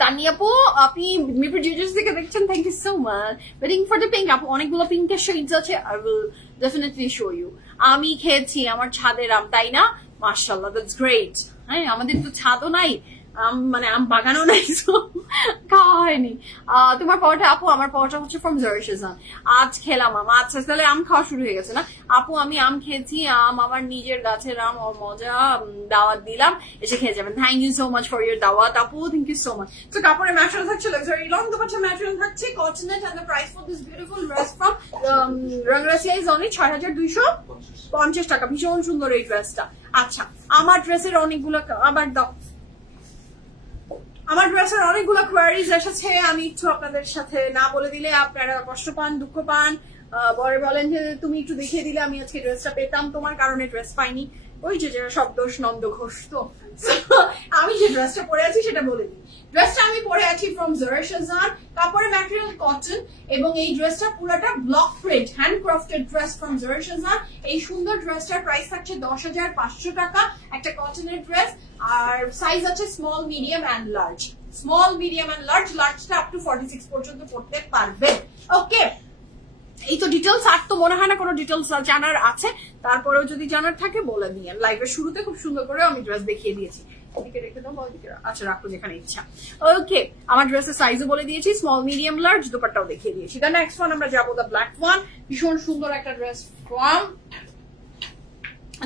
তানিয়া আপু, আপনি মিরপুর জুডিওস থেকে দেখছেন, thank you so much. Waiting for the pink. আপু অনেকগুলো পিঙ্কের শেডস আছে, I will definitely show you. আমি খেয়েছি আমার ছাদের আম, তাই না? মাশাআল্লাহ, দ্যাটস গ্রেট। হ্যাঁ, আমাদের তো ছাদও নাই, মানে আম বাগানও নাই, খাওয়া হয়নি। তোমার পাওয়াটা আপু? আমার পাওয়াটা হচ্ছে ফ্রম জয়শেজান। আজ খেলাম আম। আচ্ছা, তাহলে আম খাওয়া শুরু হয়ে গেছে না আপু? আমি আম খেয়েছি, আম আমার নিজের গাছের আম, ও মজা, দাওয়াত দিলাম, এসে খেয়ে যাবেন। Thank you so much for your দাওয়াত আপু, থ্যাংক ইউ সো মাচ। তো কাপড়ে ম্যাটেরিয়াল থাকছে লাক্সারি লং, দুপাট্টা ম্যাটেরিয়াল থাকছে cotton net, and the price for this beautiful dress from Rangrasiya is only ৬,২৫০ টাকা। ভীষণ সুন্দর এই ড্রেসটা। আচ্ছা, আমার ড্রেসের অনেকগুলো, আবার দাও, আমার ড্রেসের অনেকগুলো কোয়ারিজ এসেছে, আমি একটু আপনাদের সাথে না বলে দিলে আপনারা কষ্ট পান, দুঃখ পান, পরে বলেন যে তুমি একটু দেখিয়ে দিলে আমি আজকে ড্রেসটা পেতাম, তোমার কারণে ড্রেস পাইনি। ওই যে সব দোষ নন্দ ঘোষ। তো আমি যে ড্রেসটা পরে আছি সেটা বলে দিই। ড্রেসটা আমি পরে আছি ফ্রম জয়শেজান, কাপড়ের ম্যাটেরিয়াল কটন, এবং এই ড্রেসটা পুরোটা block print hand crafted dress from জয়শেজান। এই সুন্দর ড্রেসটার প্রাইস থাকছে ১০,৫০০ টাকা, একটা কটনের ড্রেস, আর সাইজ আছে small, medium and large. Small, medium and large, লার্জটা আপ টু 46 পর্যন্ত পড়তে পারবেন। ওকে, এই তো ডিটেলস। আর তো মনে হয় না কোনো ডিটেলস জানার আছে, তারপরেও যদি জানার থাকে বলে নিয়ে। লাইভের শুরুতে খুব সুন্দর করে আমি ড্রেস দেখিয়ে দিয়েছি। এদিকে রেখে দাও, আচ্ছা রাখো যেখানে ইচ্ছা। ওকে, আমার ড্রেসের সাইজও বলে দিয়েছি, স্মল, মিডিয়াম, লার্জ, দুপাট্টাও দেখিয়ে দিয়েছি। দ্য নেক্সট ওয়ান আমরা যাবো দ্য ব্ল্যাক ওয়ান। ভীষণ সুন্দর একটা ড্রেস ফ্রম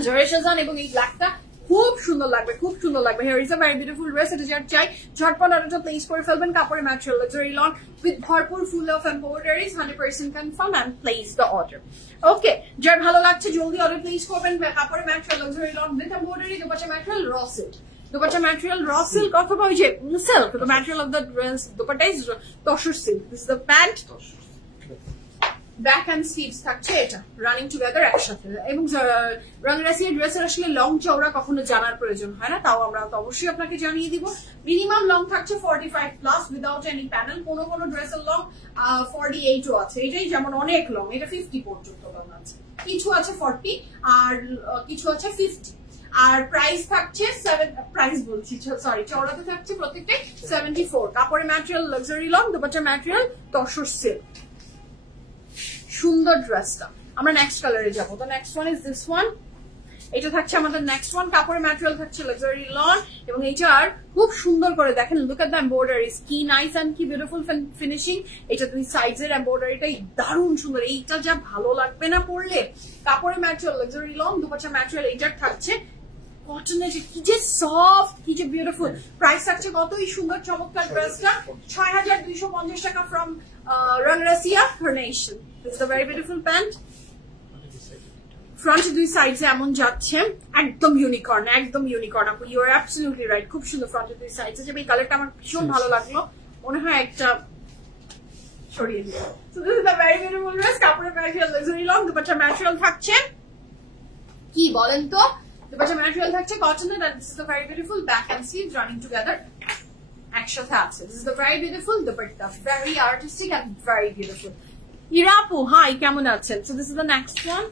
জয়শেজান, এবং এই ব্ল্যাকটা খুব সুন্দর লাগবে, খুব সুন্দর লাগবে। Here is a very beautiful dress. এটা যার চাই ঝটপট অর্ডারটা প্লেস করে ফেলবেন। কাপড়ের ম্যাটেরিয়াল লাক্সারি লন উইথ ভরপুর full of embroideries, 100% confirm, and place the order. Okay, যার ভালো লাগছে জলদি অর্ডার প্লেস করবেন। কাপড়ের material luxury lawn with embroidery, dupatta material raw silk, dupatta material raw silk অথবা ওই যে silk. The material of the dress dupatta is tussar silk. This is the pant, back and sleeves থাকছে এটা রানিং টুগেদার একসাথে। এবং রংরাসিয়া ড্রেসের আসলে লং চওড়া কখনো জানার প্রয়োজন হয় না, তাও আমরা তো অবশ্যই আপনাকে জানিয়ে দিব। মিনিমাম লং থাকছে 45 প্লাস উইদাউট এনি প্যানেল। কোন কোন ড্রেসের লং 48ও আছে, এটাই যেমন অনেক লং, এটা 50 পর্যন্ত লং আছে, কিছু আছে 40 আর কিছু আছে 50। আর প্রাইস থাকছে প্রাইস বলছি সরি, চওড়াতে থাকছে প্রত্যেকটাই 74। কাপড়ের material luxury long, dupatta material tussar silk. সুন্দর ড্রেসটা। আমরা নেক্সট কালারে যাবো। তো next one is this one. এটা থাকছে আমাদের নেক্সট ওয়ান। কাপড়ের ম্যাটেরিয়াল থাকছে লাক্সারি লন, এবং এইটার খুব সুন্দর করে দেখেন, লুক এট দ্য এমব্রয়ডারিজ, কি নাইস এন্ড কি বিউটিফুল ফিনিশিং। এটা দুই সাইজের এমব্রয়ডারিটাই দারুণ সুন্দর, এইটা যা ভালো লাগবে না পরলে। কাপড়ের material luxury lawn, dupatta material এইটার থাকছে কটনের, কি যে সফট, কি যে বিউটিফুল। প্রাইস থাকছে কত এই সুন্দর চমৎকার ড্রেসটা? ৬,২৫০ টাকা from Rangrasiya carnation. This is a very beautiful pant. Front দুই সাইডে এমন যাচ্ছে, একদম ইউনিকর্ন, একদম ইউনিকর্ন। আপু ইউ আর অ্যাবসলিউটলি রাইট, খুব সুন্দর ফ্রন্টের দুই সাইডে যাবে। এই কালারটা আমার ভীষণ ভালো লাগলো, মনে হয় একটা সরিয়ে দিই। So this is a very beautiful dress. কাপড়ের material luxury long, dupatta material থাকছে কি বলেন তো, দুপাট্টা ম্যাটেরিয়াল থাকছে কটনের, and this is a very beautiful back and sleeves running together একসাথে আছে। This is the very beautiful dupatta, very artistic and very beautiful. ইরাপু হাই, কেমন আছেন? So this is the next one.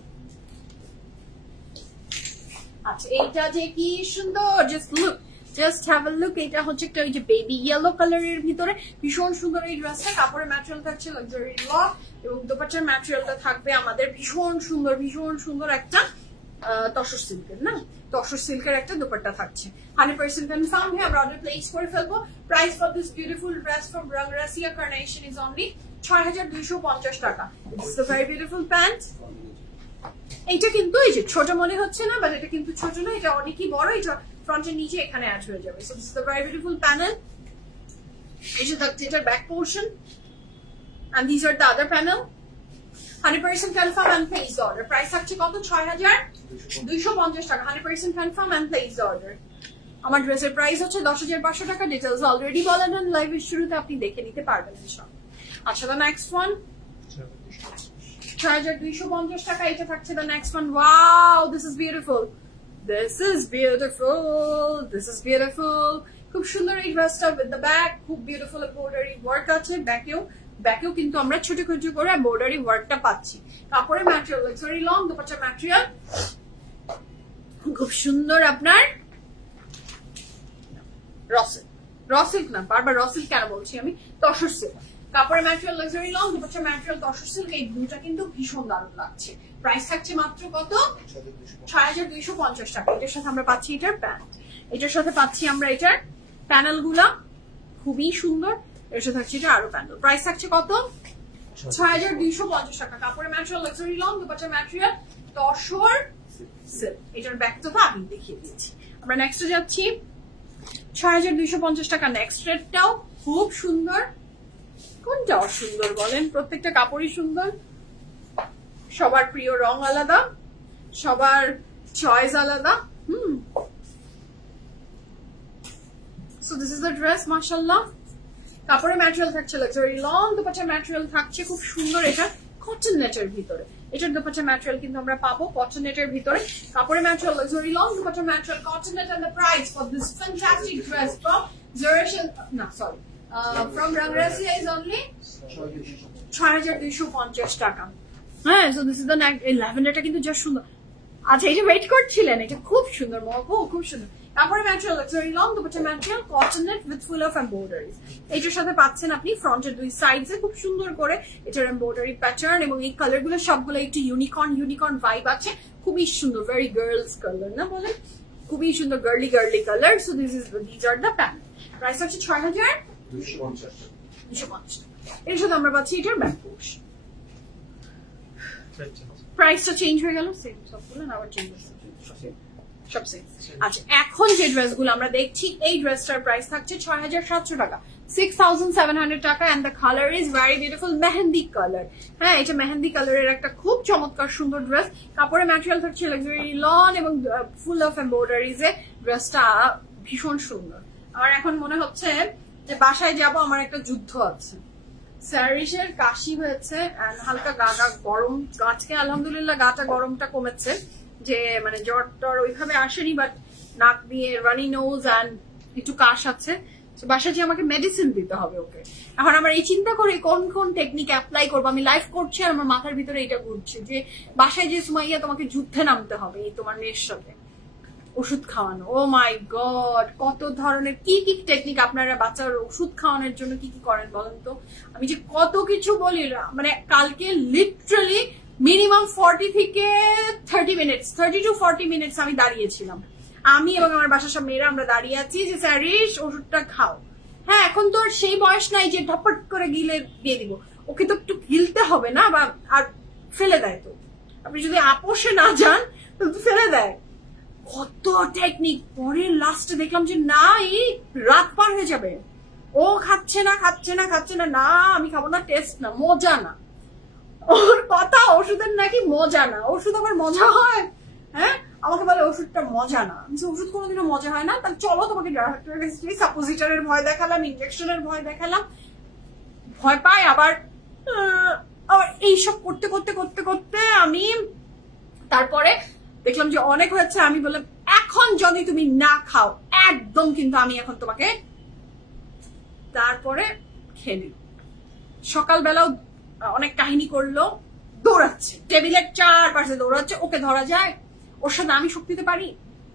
আচ্ছা, এইটা যে কি সুন্দর, just look, just have a look. এটা হচ্ছে একটা ওই যে বেবি ইয়েলো কালারের ভিতরে, ভীষণ সুন্দর এই ড্রেসটা। কাপড়ের ম্যাটেরিয়াল থাকছে লাক্সারি লন, এবং দুপাট্টার ম্যাটেরিয়ালটা থাকবে আমাদের ভীষণ সুন্দর, ভীষণ সুন্দর একটা তসর সিল্কের না, তসর সিল্কের একটা দুপাট্টা থাকছে। 100% কনফার্ম হয়ে আমরা অর্ডার প্লেস করে ফেলবো। Price for this beautiful dress from Rangrasiya carnation is only 6250 টাকা। It's a very beautiful pant. এইটা কিন্তু এই যে ছোট মনে হচ্ছে না, বাট এটা কিন্তু ছোট না, এটা অনেকই বড়। এটা ফ্রন্টের নিচে এখানে অ্যাড হয়ে যাবে। So this is a very beautiful panel. এই যে থাকছে এটার back portion, and these are the other panel. 100% confirm and place order. Price থাকছে কত? 6250 টাকা। 100% confirm and place order. আমার ড্রেসের প্রাইস হচ্ছে 10500 টাকা। ডিটেইলস অলরেডি বলেন লাইভের শুরুতে, আপনি দেখে নিতে পারবেন ইনশাআল্লাহ। আচ্ছা, the next one 6250 টাকা। এটা থাকছে the next one. Wow, this is beautiful. This is beautiful. This is beautiful. খুব সুন্দর এই ড্রেসটা with the back, খুব বিউটিফুল এমব্রয়ডারি ওয়ার্ক আছে। ব্যাকেও কিন্তু আমরা ছোট ছোট করে এমব্রয়ডারি ওয়ার্কটা পাচ্ছি। কাপড়ের material luxury long dupatta material খুব সুন্দর। আপনার রসিল্ক না, বারবার রসিল্ক কেন বলছি আমি, তসর সিল্ক। কাপড়ের material luxury long dupatta material tussar silk. এই দুটা কিন্তু ভীষণ দারুণ লাগছে। প্রাইস থাকছে মাত্র কত? 6250 টাকা। এটার সাথে আমরা পাচ্ছি এটার প্যান্ট, এটার সাথে পাচ্ছি আমরা এটার প্যানেল গুলা খুবই সুন্দর। এর সাথে থাকছে এটা আরো প্যানেল। প্রাইস থাকছে কত? 6250 টাকা। কাপড়ের material luxury long dupatta material tussar silk. এটার ব্যাকটা তো আমি দেখিয়ে দিয়েছি। আমরা নেক্সটে যাচ্ছি। 6250 টাকা। নেক্সট রেটটাও খুব সুন্দর। কোনটা অসুন্দর বলেন? প্রত্যেকটা কাপড়ই সুন্দর। সবার প্রিয় রং আলাদা, সবার চয়েস আলাদা। So this is the dress, mashallah. কাপড়ের ম্যাটেরিয়াল থাকছে লাক্সারি লং দুপাট্টা ম্যাটেরিয়াল থাকছে খুব সুন্দর। এটা কটন নেটের ভিতরে, এটার দুপাট্টা ম্যাটেরিয়াল কিন্তু আমরা পাবো কটন নেটের ভিতরে। কাপড়ের material luxury long dupatta material cotton net. and the price for this fantastic dress from from Rangrazia is only 6250 টাকা। হ্যাঁ, so this is the next। এই ল্যাভেন্ডারটা কিন্তু যা সুন্দর। আচ্ছা, এটা ওয়েট করছিলেন, এটা খুব সুন্দর মহবো, খুব সুন্দর। কাপড়ের material luxury long dupatta material cotton net with full of embroideries. এটার সাথে পাচ্ছেন আপনি ফ্রন্টের দুই সাইডে খুব সুন্দর করে এটার এমব্রয়ডারি প্যাটার্ন, এবং এই কালার গুলো সবগুলো একটু ইউনিকর্ন ভাইব আছে। খুবই সুন্দর, ভেরি গার্লস কালার না বলে, খুবই সুন্দর girly colour. So this are the pant. Price হচ্ছে 6250 টাকা। এর সাথে আমরা পাচ্ছি এটার ব্যাক পোর্শন। প্রাইসটা চেঞ্জ হয়ে গেল, সেম সবগুলো না, আবার চেঞ্জ হচ্ছে সব সেম। আচ্ছা, এখন যে ড্রেসগুলো আমরা দেখছি, এই ড্রেসটার প্রাইস থাকছে 6700 টাকা, 6700 টাকা। And the colour is very beautiful, mehndi colour. হ্যাঁ, এটা মেহেন্দি কালারের একটা খুব চমৎকার সুন্দর ড্রেস। কাপড়ের ম্যাটেরিয়াল থাকছে লাক্সারি লন এবং ফুল অফ এমব্রয়ডারিজে। ড্রেসটা ভীষণ সুন্দর। আমার এখন মনে হচ্ছে যে বাসায় যাব, আমার একটা যুদ্ধ আছে। স্যারিসের কাশি হয়েছে, হালকা গা গরম। আজকে আলহামদুলিল্লাহ গাটা গরমটা কমেছে, যে মানে জ্বর টর ওইভাবে আসেনি, বাট নাক দিয়ে রানি নোজ অ্যান্ড একটু কাশ আছে। বাসায় যে আমাকে মেডিসিন দিতে হবে ওকে। এখন আমার এই চিন্তা করে কোন কোন টেকনিক অ্যাপ্লাই করবো। আমি লাইফ করছি আর আমার মাথার ভিতরে এটা ঘুরছে যে বাসায় যে সুমাইয়া তোমাকে যুদ্ধে নামতে হবে এই তোমার মেয়ের সাথে ওষুধ খাওয়ানো। ও মাই গড, কত ধরনের কি কি টেকনিক আপনারা বাচ্চার ওষুধ খাওয়ানোর জন্য কি কি করেন বলেন তো। আমি যে কত কিছু বলি, মানে কালকে লিটারালি মিনিমাম 40 থেকে 30 মিনিটস, 30 to 40 মিনিটস আমি দাঁড়িয়েছিলাম। আমি এবং আমার বাসার সব মেয়েরা আমরা দাঁড়িয়ে আছি যে স্যারিস ওষুধটা খাও। হ্যাঁ, এখন তো সেই বয়স নাই যে ধপট করে গিলে দিয়ে দিব, ওকে তো একটু গিলতে হবে না, বা আর ফেলে দেয়। তো আপনি যদি আপোষে না যান তো ফেলে দেয়। কত টেকনিক। পরে লাস্টে দেখলাম যে না, এই রাত পার হয়ে যাবে, ও খাচ্ছে না না, আমি খাবো না, টেস্ট না, মজা না। ওর কথা ওষুধের নাকি মজা না। ওষুধ আবার মজা হয়? হ্যাঁ, আমাকে বলে ওষুধটা মজা না। ওষুধ কোনোদিনও মজা হয় না। তাহলে চলো তোমাকে ডাক্তারের কাছে, সাপোজিটরের ভয় দেখালাম, ইনজেকশনের ভয় দেখালাম, ভয় পায়। আবার এইসব করতে করতে করতে করতে আমি তারপরে দেখলাম যে অনেক হয়েছে। আমি বললাম এখন যদি তুমি না খাও একদম কিন্তু আমি এখন তোমাকে, তারপরে খেয়ে নিল। সকালবেলাও অনেক কাহিনী করলো, দৌড়াচ্ছে টেবিলের চারপাশে, দৌড়াচ্ছে। ওকে ধরা যায়? ওর সাথে আমি শক্তিতে পারি?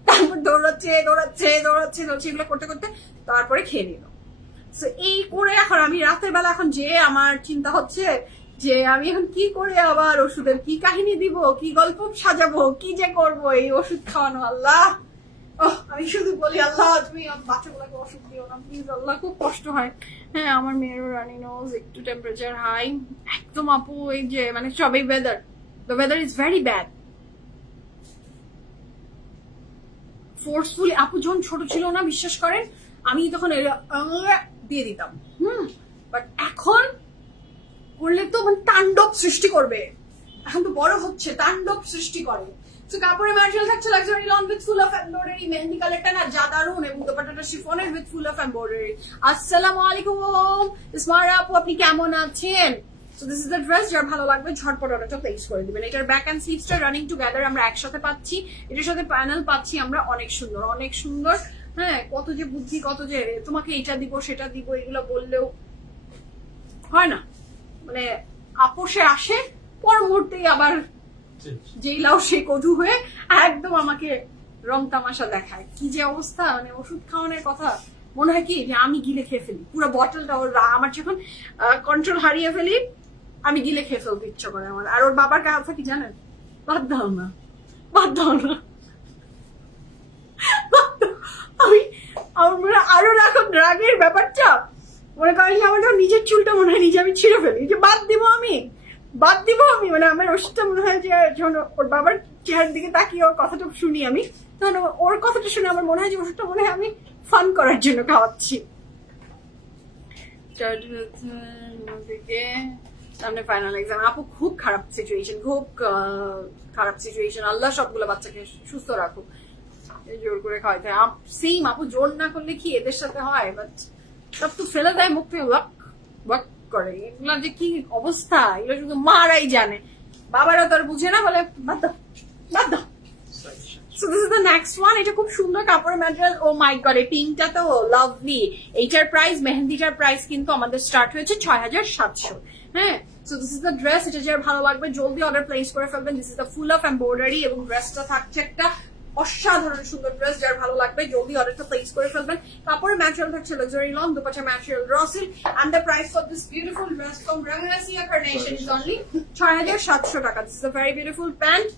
তারপর দৌড়াচ্ছে এগুলো করতে করতে তারপরে খেয়ে নিল। এই করে এখন আমি রাতের বেলা এখন যে আমার চিন্তা হচ্ছে যে আমি এখন কি করে আবার ওষুধের কি কাহিনী দিব, কি গল্প সাজাবো, কি যে করবো এই ওষুধ খাওয়ানো। আল্লাহ, আমি শুধু বলি আল্লাহ তুমি বাচ্চাগুলোকে ওষুধ দিও না প্লিজ আল্লাহ, খুব কষ্ট হয়। হ্যাঁ আমার মেয়েরও রানি নোজ, একটু টেম্পারেচার হাই একদম আপু। এই যে মানে সবই weather, the weather is very bad. Forcefully আপু যখন ছোট ছিল না বিশ্বাস করেন আমি তখন দিয়ে দিতাম, বাট এখন করলে তো মানে তাণ্ডব সৃষ্টি করবে। এখন তো বড় হচ্ছে, তাণ্ডব সৃষ্টি করে। তো কাপড়ের ম্যাটেরিয়াল থাকছে luxury lawn with full of embroidery, মেহেন্দি কালারটা না যা দারুন, এবং দোপাট্টাটা শিফনের উইথ ফুল অফ এমব্রয়ডারি। আসসালামু আলাইকুম ইসমারা আপু, আপনি কেমন আছেন? So this is the dress, যার ভালো লাগবে ঝটপট অর্ডারটা প্লেস করে দিবেন। এটার ব্যাক এন্ড স্লিভসটা রানিং টুগেদার আমরা একসাথে পাচ্ছি, এটার সাথে প্যানেল পাচ্ছি আমরা, অনেক সুন্দর অনেক সুন্দর। হ্যাঁ কত যে বুদ্ধি, কত যে তোমাকে এটা দিব সেটা দিব এগুলো বললেও হয় না, মানে আপোষে আসে পর মুহূর্তেই আবার যেই লাউ সে কদু হয়ে একদম আমাকে রং তামাশা দেখায়। কি যে অবস্থা, মানে ওষুধ খাওয়ানোর কথা মনে হয় কি যে আমি গিলে খেয়ে ফেলি পুরো বটলটা। ওর আমার যখন কন্ট্রোল হারিয়ে ফেলি আমি গিলে খেয়ে ফেলতে ইচ্ছা করে আমার। আর ওর বাবার কথা কি জানেন, বাদ দাও না বাদ দাও না, আমি আমার আরো রাখো রাগের ব্যাপারটা মনে করেন যে আমার যখন নিজের চুলটা মনে হয় নিজে আমি ছিঁড়ে ফেলি, যে বাদ দিব আমি মানে আমার ওষুধটা মনে হয় যে যখন ওর বাবার চেহারার দিকে তাকিয়ে ওর কথাটা শুনি আমি, তখন ওর কথাটা শুনে আমার মনে হয় যে ওষুধটা মনে হয় আমি ফান করার জন্য খাওয়াচ্ছি। সামনে ফাইনাল এক্সাম আপু, খুব খারাপ সিচুয়েশন, খুব খারাপ সিচুয়েশন। আল্লাহ সবগুলো বাচ্চাকে সুস্থ রাখুক, জোর করে খাওয়াইতে সেম আপু, জোর না করলে কি এদের সাথে হয়, বাট সব তো ফেলে দেয় মুখ থেকে ওয়াক ওয়াক করে। এগুলো যে কি অবস্থা, এগুলো শুধু মারাই জানে, বাবারা তো আর বুঝে না, বলে বাদ দাও বাদ দাও। So this is the next one, এটা খুব সুন্দর কাপড়ের ম্যাটেরিয়াল। ও মাই গড, এই পিঙ্কটা তো লাভলি। এইটার প্রাইস, মেহেন্দিটার প্রাইস কিন্তু আমাদের স্টার্ট হয়েছে 6700। হ্যাঁ so this is the dress, এটা যার ভালো লাগবে জলদি অর্ডার প্লেস করে ফেলবেন। This is the full of embroidery এবং ড্রেসটা থাকছে একটা অসাধারণ সুন্দর ড্রেস, যার ভালো লাগবে জলদি অর্ডারটা প্লেস করে ফেলবেন। কাপড়ের ম্যাটেরিয়াল থাকছে luxury lawn, dupatta material raw silk, and the price for this beautiful dress from Rangrasiya carnation is only 6700 টাকা। This is a very beautiful pant,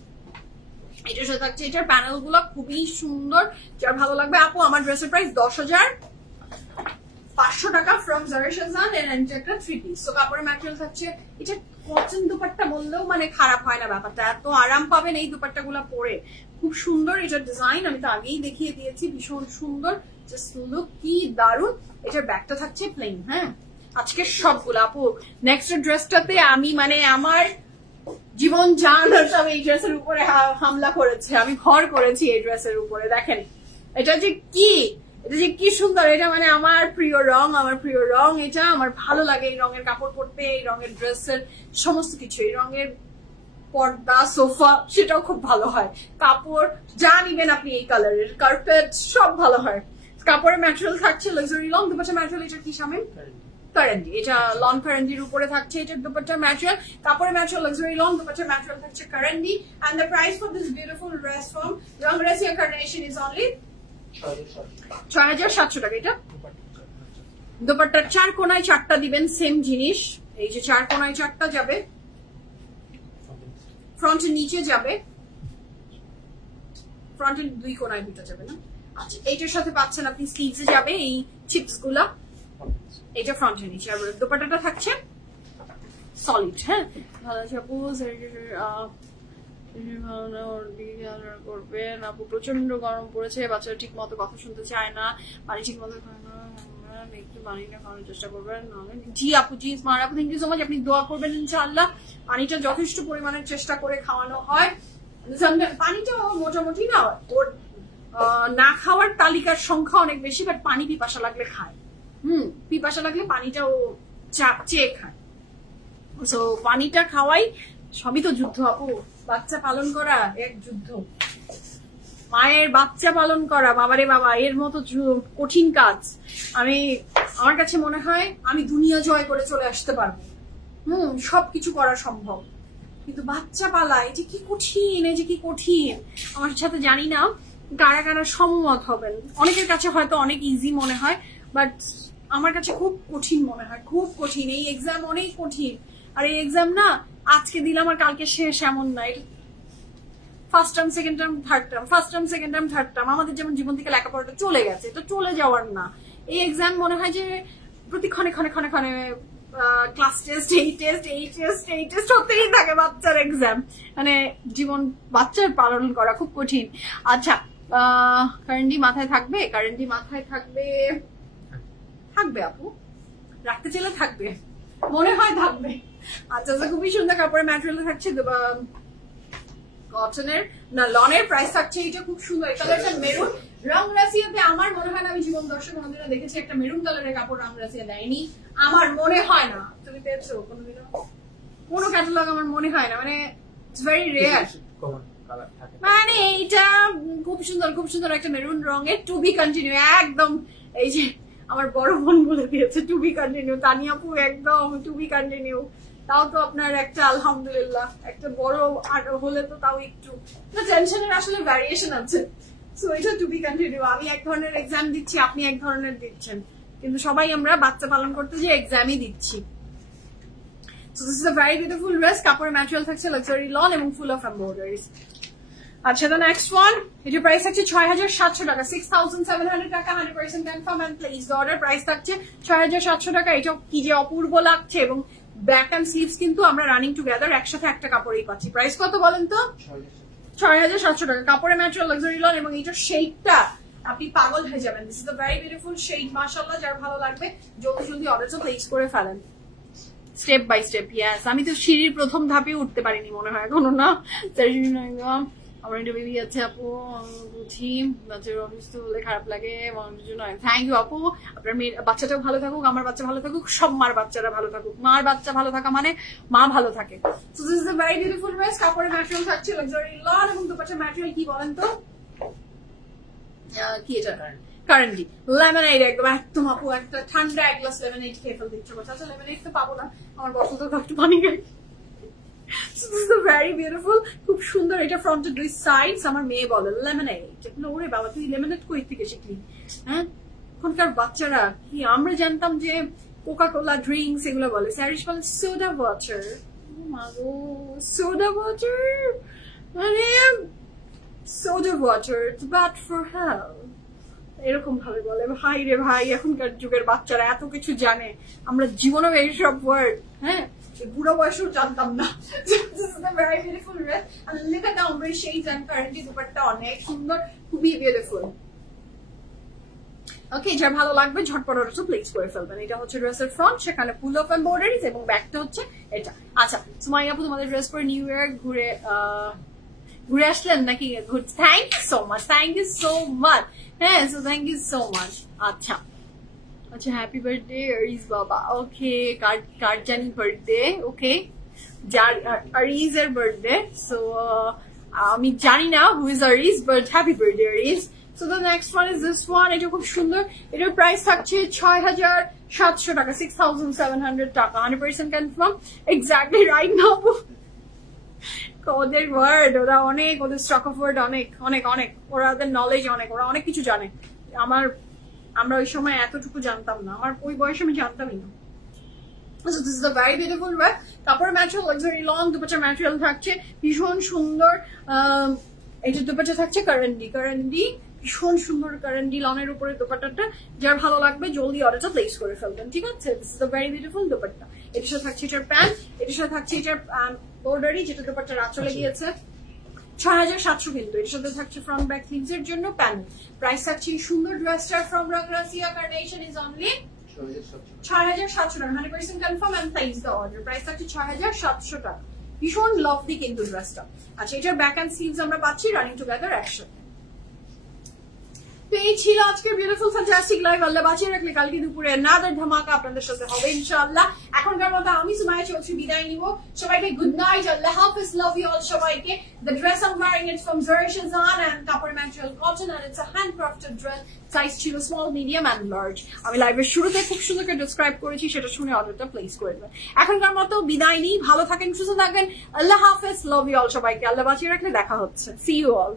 এটার সাথে থাকছে এটার প্যানেল গুলো খুবই সুন্দর, যার ভালো লাগবে। আপু আমার ড্রেসের প্রাইস 10,500 টাকা ফ্রম জারা শাহজান, এন্ড একটা 3 পিস। সো কাপড়ের ম্যাটেরিয়াল থাকছে, এটা কটন দুপাট্টা বললেও মানে খারাপ হয় না ব্যাপারটা, এত আরাম পাবেন এই দুপাট্টা গুলা পরে, খুব সুন্দর। এটার ডিজাইন আমি তো আগেই দেখিয়ে দিয়েছি, ভীষণ সুন্দর, জাস্ট লুক কি দারুন। এটার ব্যাগটা থাকছে প্লেন। হ্যাঁ আজকে সবগুলো আপু, নেক্সট ড্রেসটাতে আমি মানে আমার জীবন জান সব এই ড্রেসের উপরে হামলা করেছে, আমি ঘর করেছি এই ড্রেসের উপরে। দেখেন এটা যে কি সুন্দর, এটা মানে আমার প্রিয় রং, আমার প্রিয় রং এটা, আমার ভালো লাগে এই রঙের কাপড় পরতে, এই রঙের ড্রেসের সমস্ত কিছু, এই রঙের পর্দা সোফা সেটাও খুব ভালো হয়, কাপড় যা নিবেন আপনি এই কালারের কার্পেট সব ভালো হয়। কাপড়ের ম্যাটেরিয়াল থাকছে লাক্সারি লং, দুপাট্টা ম্যাটেরিয়াল এটা কি সামনে কারেন্ডি, এটা লন কারেন্ডির উপরে থাকছে এটার দুপাট্টা ম্যাটেরিয়াল। কাপড়ের material luxury lawn, dupatta material থাকছে karandi, and the price for this beautiful dress from Rangrasiya carnation is only 6700 টাকা। এটা দুপাট্টার 4 কোণায় 4টা দিবেন, সেম জিনিস, এই যে 4 কোণায় 4টা যাবে, ফ্রন্টের নিচে যাবে, ফ্রন্টের 2 কোণায় 2টা যাবে না। আচ্ছা এইটার সাথে পাচ্ছেন আপনি স্লিভসে যাবে এই চিপস গুলা, এটা ফ্রন্টের নিচে। আর দুপাট্টাটা থাকছে সলিড। হ্যাঁ সাপোজ করবেন আপু, প্রচন্ড গরম পড়েছে, বাচ্চারা ঠিক মতো কথা শুনতে চায় না, পানি ঠিক মতো খায় না, একটু পানিটা খাওয়ানোর চেষ্টা করবেন। জি আপু, জি স্মার্ট আপু, থ্যাংক ইউ সো মাচ। আপনি দোয়া করবেন ইনশাআল্লাহ পানিটা যথেষ্ট পরিমাণের চেষ্টা করে খাওয়ানো হয়। পানিটা মোটামুটি না ওর না খাওয়ার তালিকার সংখ্যা অনেক বেশি, বাট পানি পিপাসা লাগলে খায়। পিপাসা লাগলে পানিটা ও চেয়ে খায়। সো পানিটা খাওয়াই, সবই তো যুদ্ধ আপু, বাচ্চা পালন করা এক যুদ্ধ, মায়ের বাচ্চা পালন করা বাবারে বাবা এর মতো কঠিন কাজ। আমার কাছে মনে হয় আমি দুনিয়া জয় করে চলে আসতে পারবো, সবকিছু করা সম্ভব, কিন্তু বাচ্চা পালা এই যে কি কঠিন, এই যে কি কঠিন। আমার সাথে জানি না কারা কারা সম্মত হবেন, অনেকের কাছে হয়তো অনেক ইজি মনে হয়, বাট আমার কাছে খুব কঠিন মনে হয়, খুব কঠিন। এই এক্সাম অনেক কঠিন, আর এই এক্সাম না আজকে দিলাম আর কালকে শেষ এমন না, এটা first term second term third term, first term second term third term, আমাদের যেমন জীবন থেকে লেখাপড়াটা চলে গেছে, এটা চলে যাওয়ার না। এই এক্সাম মনে হয় যে প্রতি ক্ষণে ক্ষণে ক্ষণে ক্ষণে ক্লাস টেস্ট, এই টেস্ট, এই টেস্ট, এই টেস্ট হতেই থাকে। বাচ্চার এক্সাম মানে জীবন বাচ্চার পালন করা খুব কঠিন। আচ্ছা কারেন্টলি মাথায় থাকবে, কারেন্টলি মাথায় থাকবে, থাকবে আপু, রাখতে চাইলে থাকবে, মনে হয় থাকবে। আচ্ছা খুবই সুন্দর কাপড়ের ম্যাটেরিয়াল থাকছে কটনের না লনের, প্রাইস থাকছে এটা খুব সুন্দর, এই কালারটা মেরুন রং রাশিয়াতে। আমার মনে হয় না আমি জীবন দর্শক বন্ধুরা দেখেছি একটা মেরুন কালারের কাপড় রং রাশিয়া দেয়নি, আমার মনে হয় না। তুমি পেয়েছো কোনোদিনও? কোনো ক্যাটালগ আমার মনে হয় না, মানে ইটস ভেরি রেয়ার। মানে এইটা খুব সুন্দর, খুব সুন্দর একটা মেরুন রঙের, টু বি কন্টিনিউ একদম। এই যে আমার বড় বোন বলে দিয়েছে টু বি কন্টিনিউ, তানিয়াপু একদম টু বি কন্টিনিউ। তাও তো আপনার একটা আলহামদুলিল্লাহ একটা বড় হলে তো তাও একটু টেনশনের আসলে ভ্যারিয়েশন আছে। সো এটা টু বি কন্টিনিউ। আমি এক ধরনের এক্সাম দিচ্ছি, আপনি এক ধরনের দিচ্ছেন, কিন্তু সবাই আমরা বাচ্চা পালন করতে যে এক্সামই দিচ্ছি। So this is a very beautiful dress, কাপড়ের ম্যাটেরিয়াল থাকছে লাক্সারি লন এবং ফুল অফ এমব্রয়ডারিজ। আচ্ছা দ্য নেক্সট ওয়ান, এটার প্রাইস থাকছে ৬৭০০ টাকা, ৬৭০০ টাকা, 100% confirm and place the order. Price থাকছে ৬৭০০ টাকা। এটা কি যে অপূর্ব লাগছে, এবং ব্যাক এন্ড স্লিভস কিন্তু আমরা রানিং টুগেদার একসাথে একটা কাপড়েই পাচ্ছি। প্রাইস কত বলেন তো? ৬৭০০ টাকা। কাপড়ের ম্যাটেরিয়াল লাক্সারি লন এবং এটার শেডটা আপনি পাগল হয়ে যাবেন। This is a very beautiful shade, মাশাআল্লাহ। যার ভালো লাগবে জলদি জলদি অর্ডারটা প্লেস করে ফেলেন, স্টেপ বাই স্টেপ। ইয়াস, আমি তো সিঁড়ির প্রথম ধাপে উঠতে পারিনি মনে হয় এখনো, না আমার একটা বেবি আছে আপু, আমি বুঝি বাচ্চার অসুস্থ হলে খারাপ লাগে, মানুষের জন্য থ্যাংক ইউ আপু। আপনার মেয়ের বাচ্চাটাও ভালো থাকুক, আমার বাচ্চা ভালো থাকুক, সব মার বাচ্চারা ভালো থাকুক। মার বাচ্চা ভালো থাকা মানে মা ভালো থাকে। So this is a very beautiful dress, কাপড়ের ম্যাটেরিয়াল থাকছে লাক্সারি লন এবং দুপাট্টার ম্যাটেরিয়াল কি বলেন তো? কি এটা? কারেন্টলি লেমনেড, একদম আপু একটা ঠান্ডা এক গ্লাস লেমনেড খেয়ে ফেলতে ইচ্ছে করছে। আচ্ছা লেমনেড তো পাবো না, আমার বছর তো একটু পানি খাই। ভেরি বিউটিফুল, খুব সুন্দর। এটা ফ্রন্টের দুই সাইডস। আমার মেয়ে বলে লেমনেড, ওরে বাবা তুই লেমনেড কই থেকে শিখলি? হ্যাঁ, এখনকার বাচ্চারা কি, আমরা জানতাম যে কোকা কোলা ড্রিঙ্কস এগুলো বলে, স্যারিশ বলে সোডা ওয়াটার। সোডা ওয়াটার মানে soda water but for health, এরকম ভাবে বলে। ভাই রে ভাই, এখনকার যুগের বাচ্চারা এত কিছু জানে, আমরা জীবনে এইসব ওয়ার্ড হ্যাঁ বুড়ো বয়সেও জানতাম না। ভেরি বিউটিফুল ড্রেস, আর look at the ombre shades and currently dupatta অনেক সুন্দর, খুবই বিউটিফুল। ওকে, যার ভালো লাগবে ঝটপট অর্ডার প্লেস করে ফেলবেন। এটা হচ্ছে ড্রেসের ফ্রন্ট, সেখানে ফুল অফ এমব্রয়ডারিজ এবং ব্যাকটা হচ্ছে এটা। আচ্ছা সুমাইয়া আপু, তোমাদের ড্রেস পরে নিউ ইয়ার ঘুরে আসলেন নাকি? Thank you so much, thank you so much. হ্যাঁ, so thank you so much. আচ্ছা আচ্ছা, হ্যাপি বার্থডে আরিজ বাবা। ওকে, কার জানি বার্থডে? ওকে, আরিজ এর বার্থডে। সো আমি জানি না who is Ariz, but happy birthday Ariz. So the next one is this one. এটা খুব সুন্দর, এটার প্রাইস থাকছে ৬৭০০ টাকা, ৬৭০০ টাকা, 100% কনফার্ম। Exactly right now. ওদের ওয়ার্ড, ওরা অনেক, ওদের স্টক অফ ওয়ার্ড অনেক অনেক অনেক, ওদের নলেজ অনেক, ওরা অনেক কিছু জানে। আমরা ওই সময় এতটুকু জানতাম না, আমার ওই বয়সে আমি জানতামই না। So this is a very beautiful wear. কাপড়ের ম্যাটেরিয়াল লাক্সারি লং, দুপাট্টার ম্যাটেরিয়াল থাকছে ভীষণ সুন্দর। এটা দুপাট্টা থাকছে কারেন্ডি, ভীষণ সুন্দর কারেন্ডি লনের উপরে দুপাট্টাটা। যার ভালো লাগবে জলদি অর্ডারটা প্লেস করে ফেলবেন, ঠিক আছে? This is a very beautiful dupatta. এটার সাথে থাকছে এটার প্যান্ট, এটার সাথে থাকছে এটার বর্ডারি, যেটা দুপাট্টার আঁচলে গিয়েছে। ৬৭০০ কিন্তু এর সাথে থাকছে ফ্রন্ট ব্যাক স্লিভস এর জন্য প্যান্ট। প্রাইস থাকছে সুন্দর ড্রেসটা from Rangrasiya carnation is only ৬৭০০ টাকা, 100% confirm and place the order. Price থাকছে ৬৭০০ টাকা। ভীষণ লাভলি কিন্তু ড্রেসটা। আচ্ছা, এটার ব্যাক এন্ড স্লিভস আমরা পাচ্ছি রানিং টুগেদার একসাথে। এই ছিল আজকের বিউটিফুল ফ্যান্টাস্টিক লাইভ। আল্লাহ বাঁচিয়ে রাখলে কালকে দুপুরে নাদার ধামাকা আপনাদের সাথে হবে ইনশাআল্লাহ। এখনকার মতো আমি সুমাইয়া চৌধুরী বিদায় নিব। সবাইকে গুড নাইট, আল্লাহ হাফেজ, লাভ ইউ অল সবাইকে। The dress I'm wearing is from Zara Shazan and কাপড় material cotton and it's a handcrafted dress. Size ছিল স্মল, মিডিয়াম এন্ড লার্জ। আমি লাইভের শুরুতে খুব সুন্দর করে ডেসক্রাইব করেছি, সেটা শুনে অর্ডারটা প্লেস করে দেবেন। এখনকার মতো বিদায় নিই, ভালো থাকেন, সুস্থ থাকবেন। আল্লাহ হাফেজ, লাভ ইউ অল সবাইকে। আল্লাহ বাঁচিয়ে রাখলে দেখা হচ্ছে। See you all.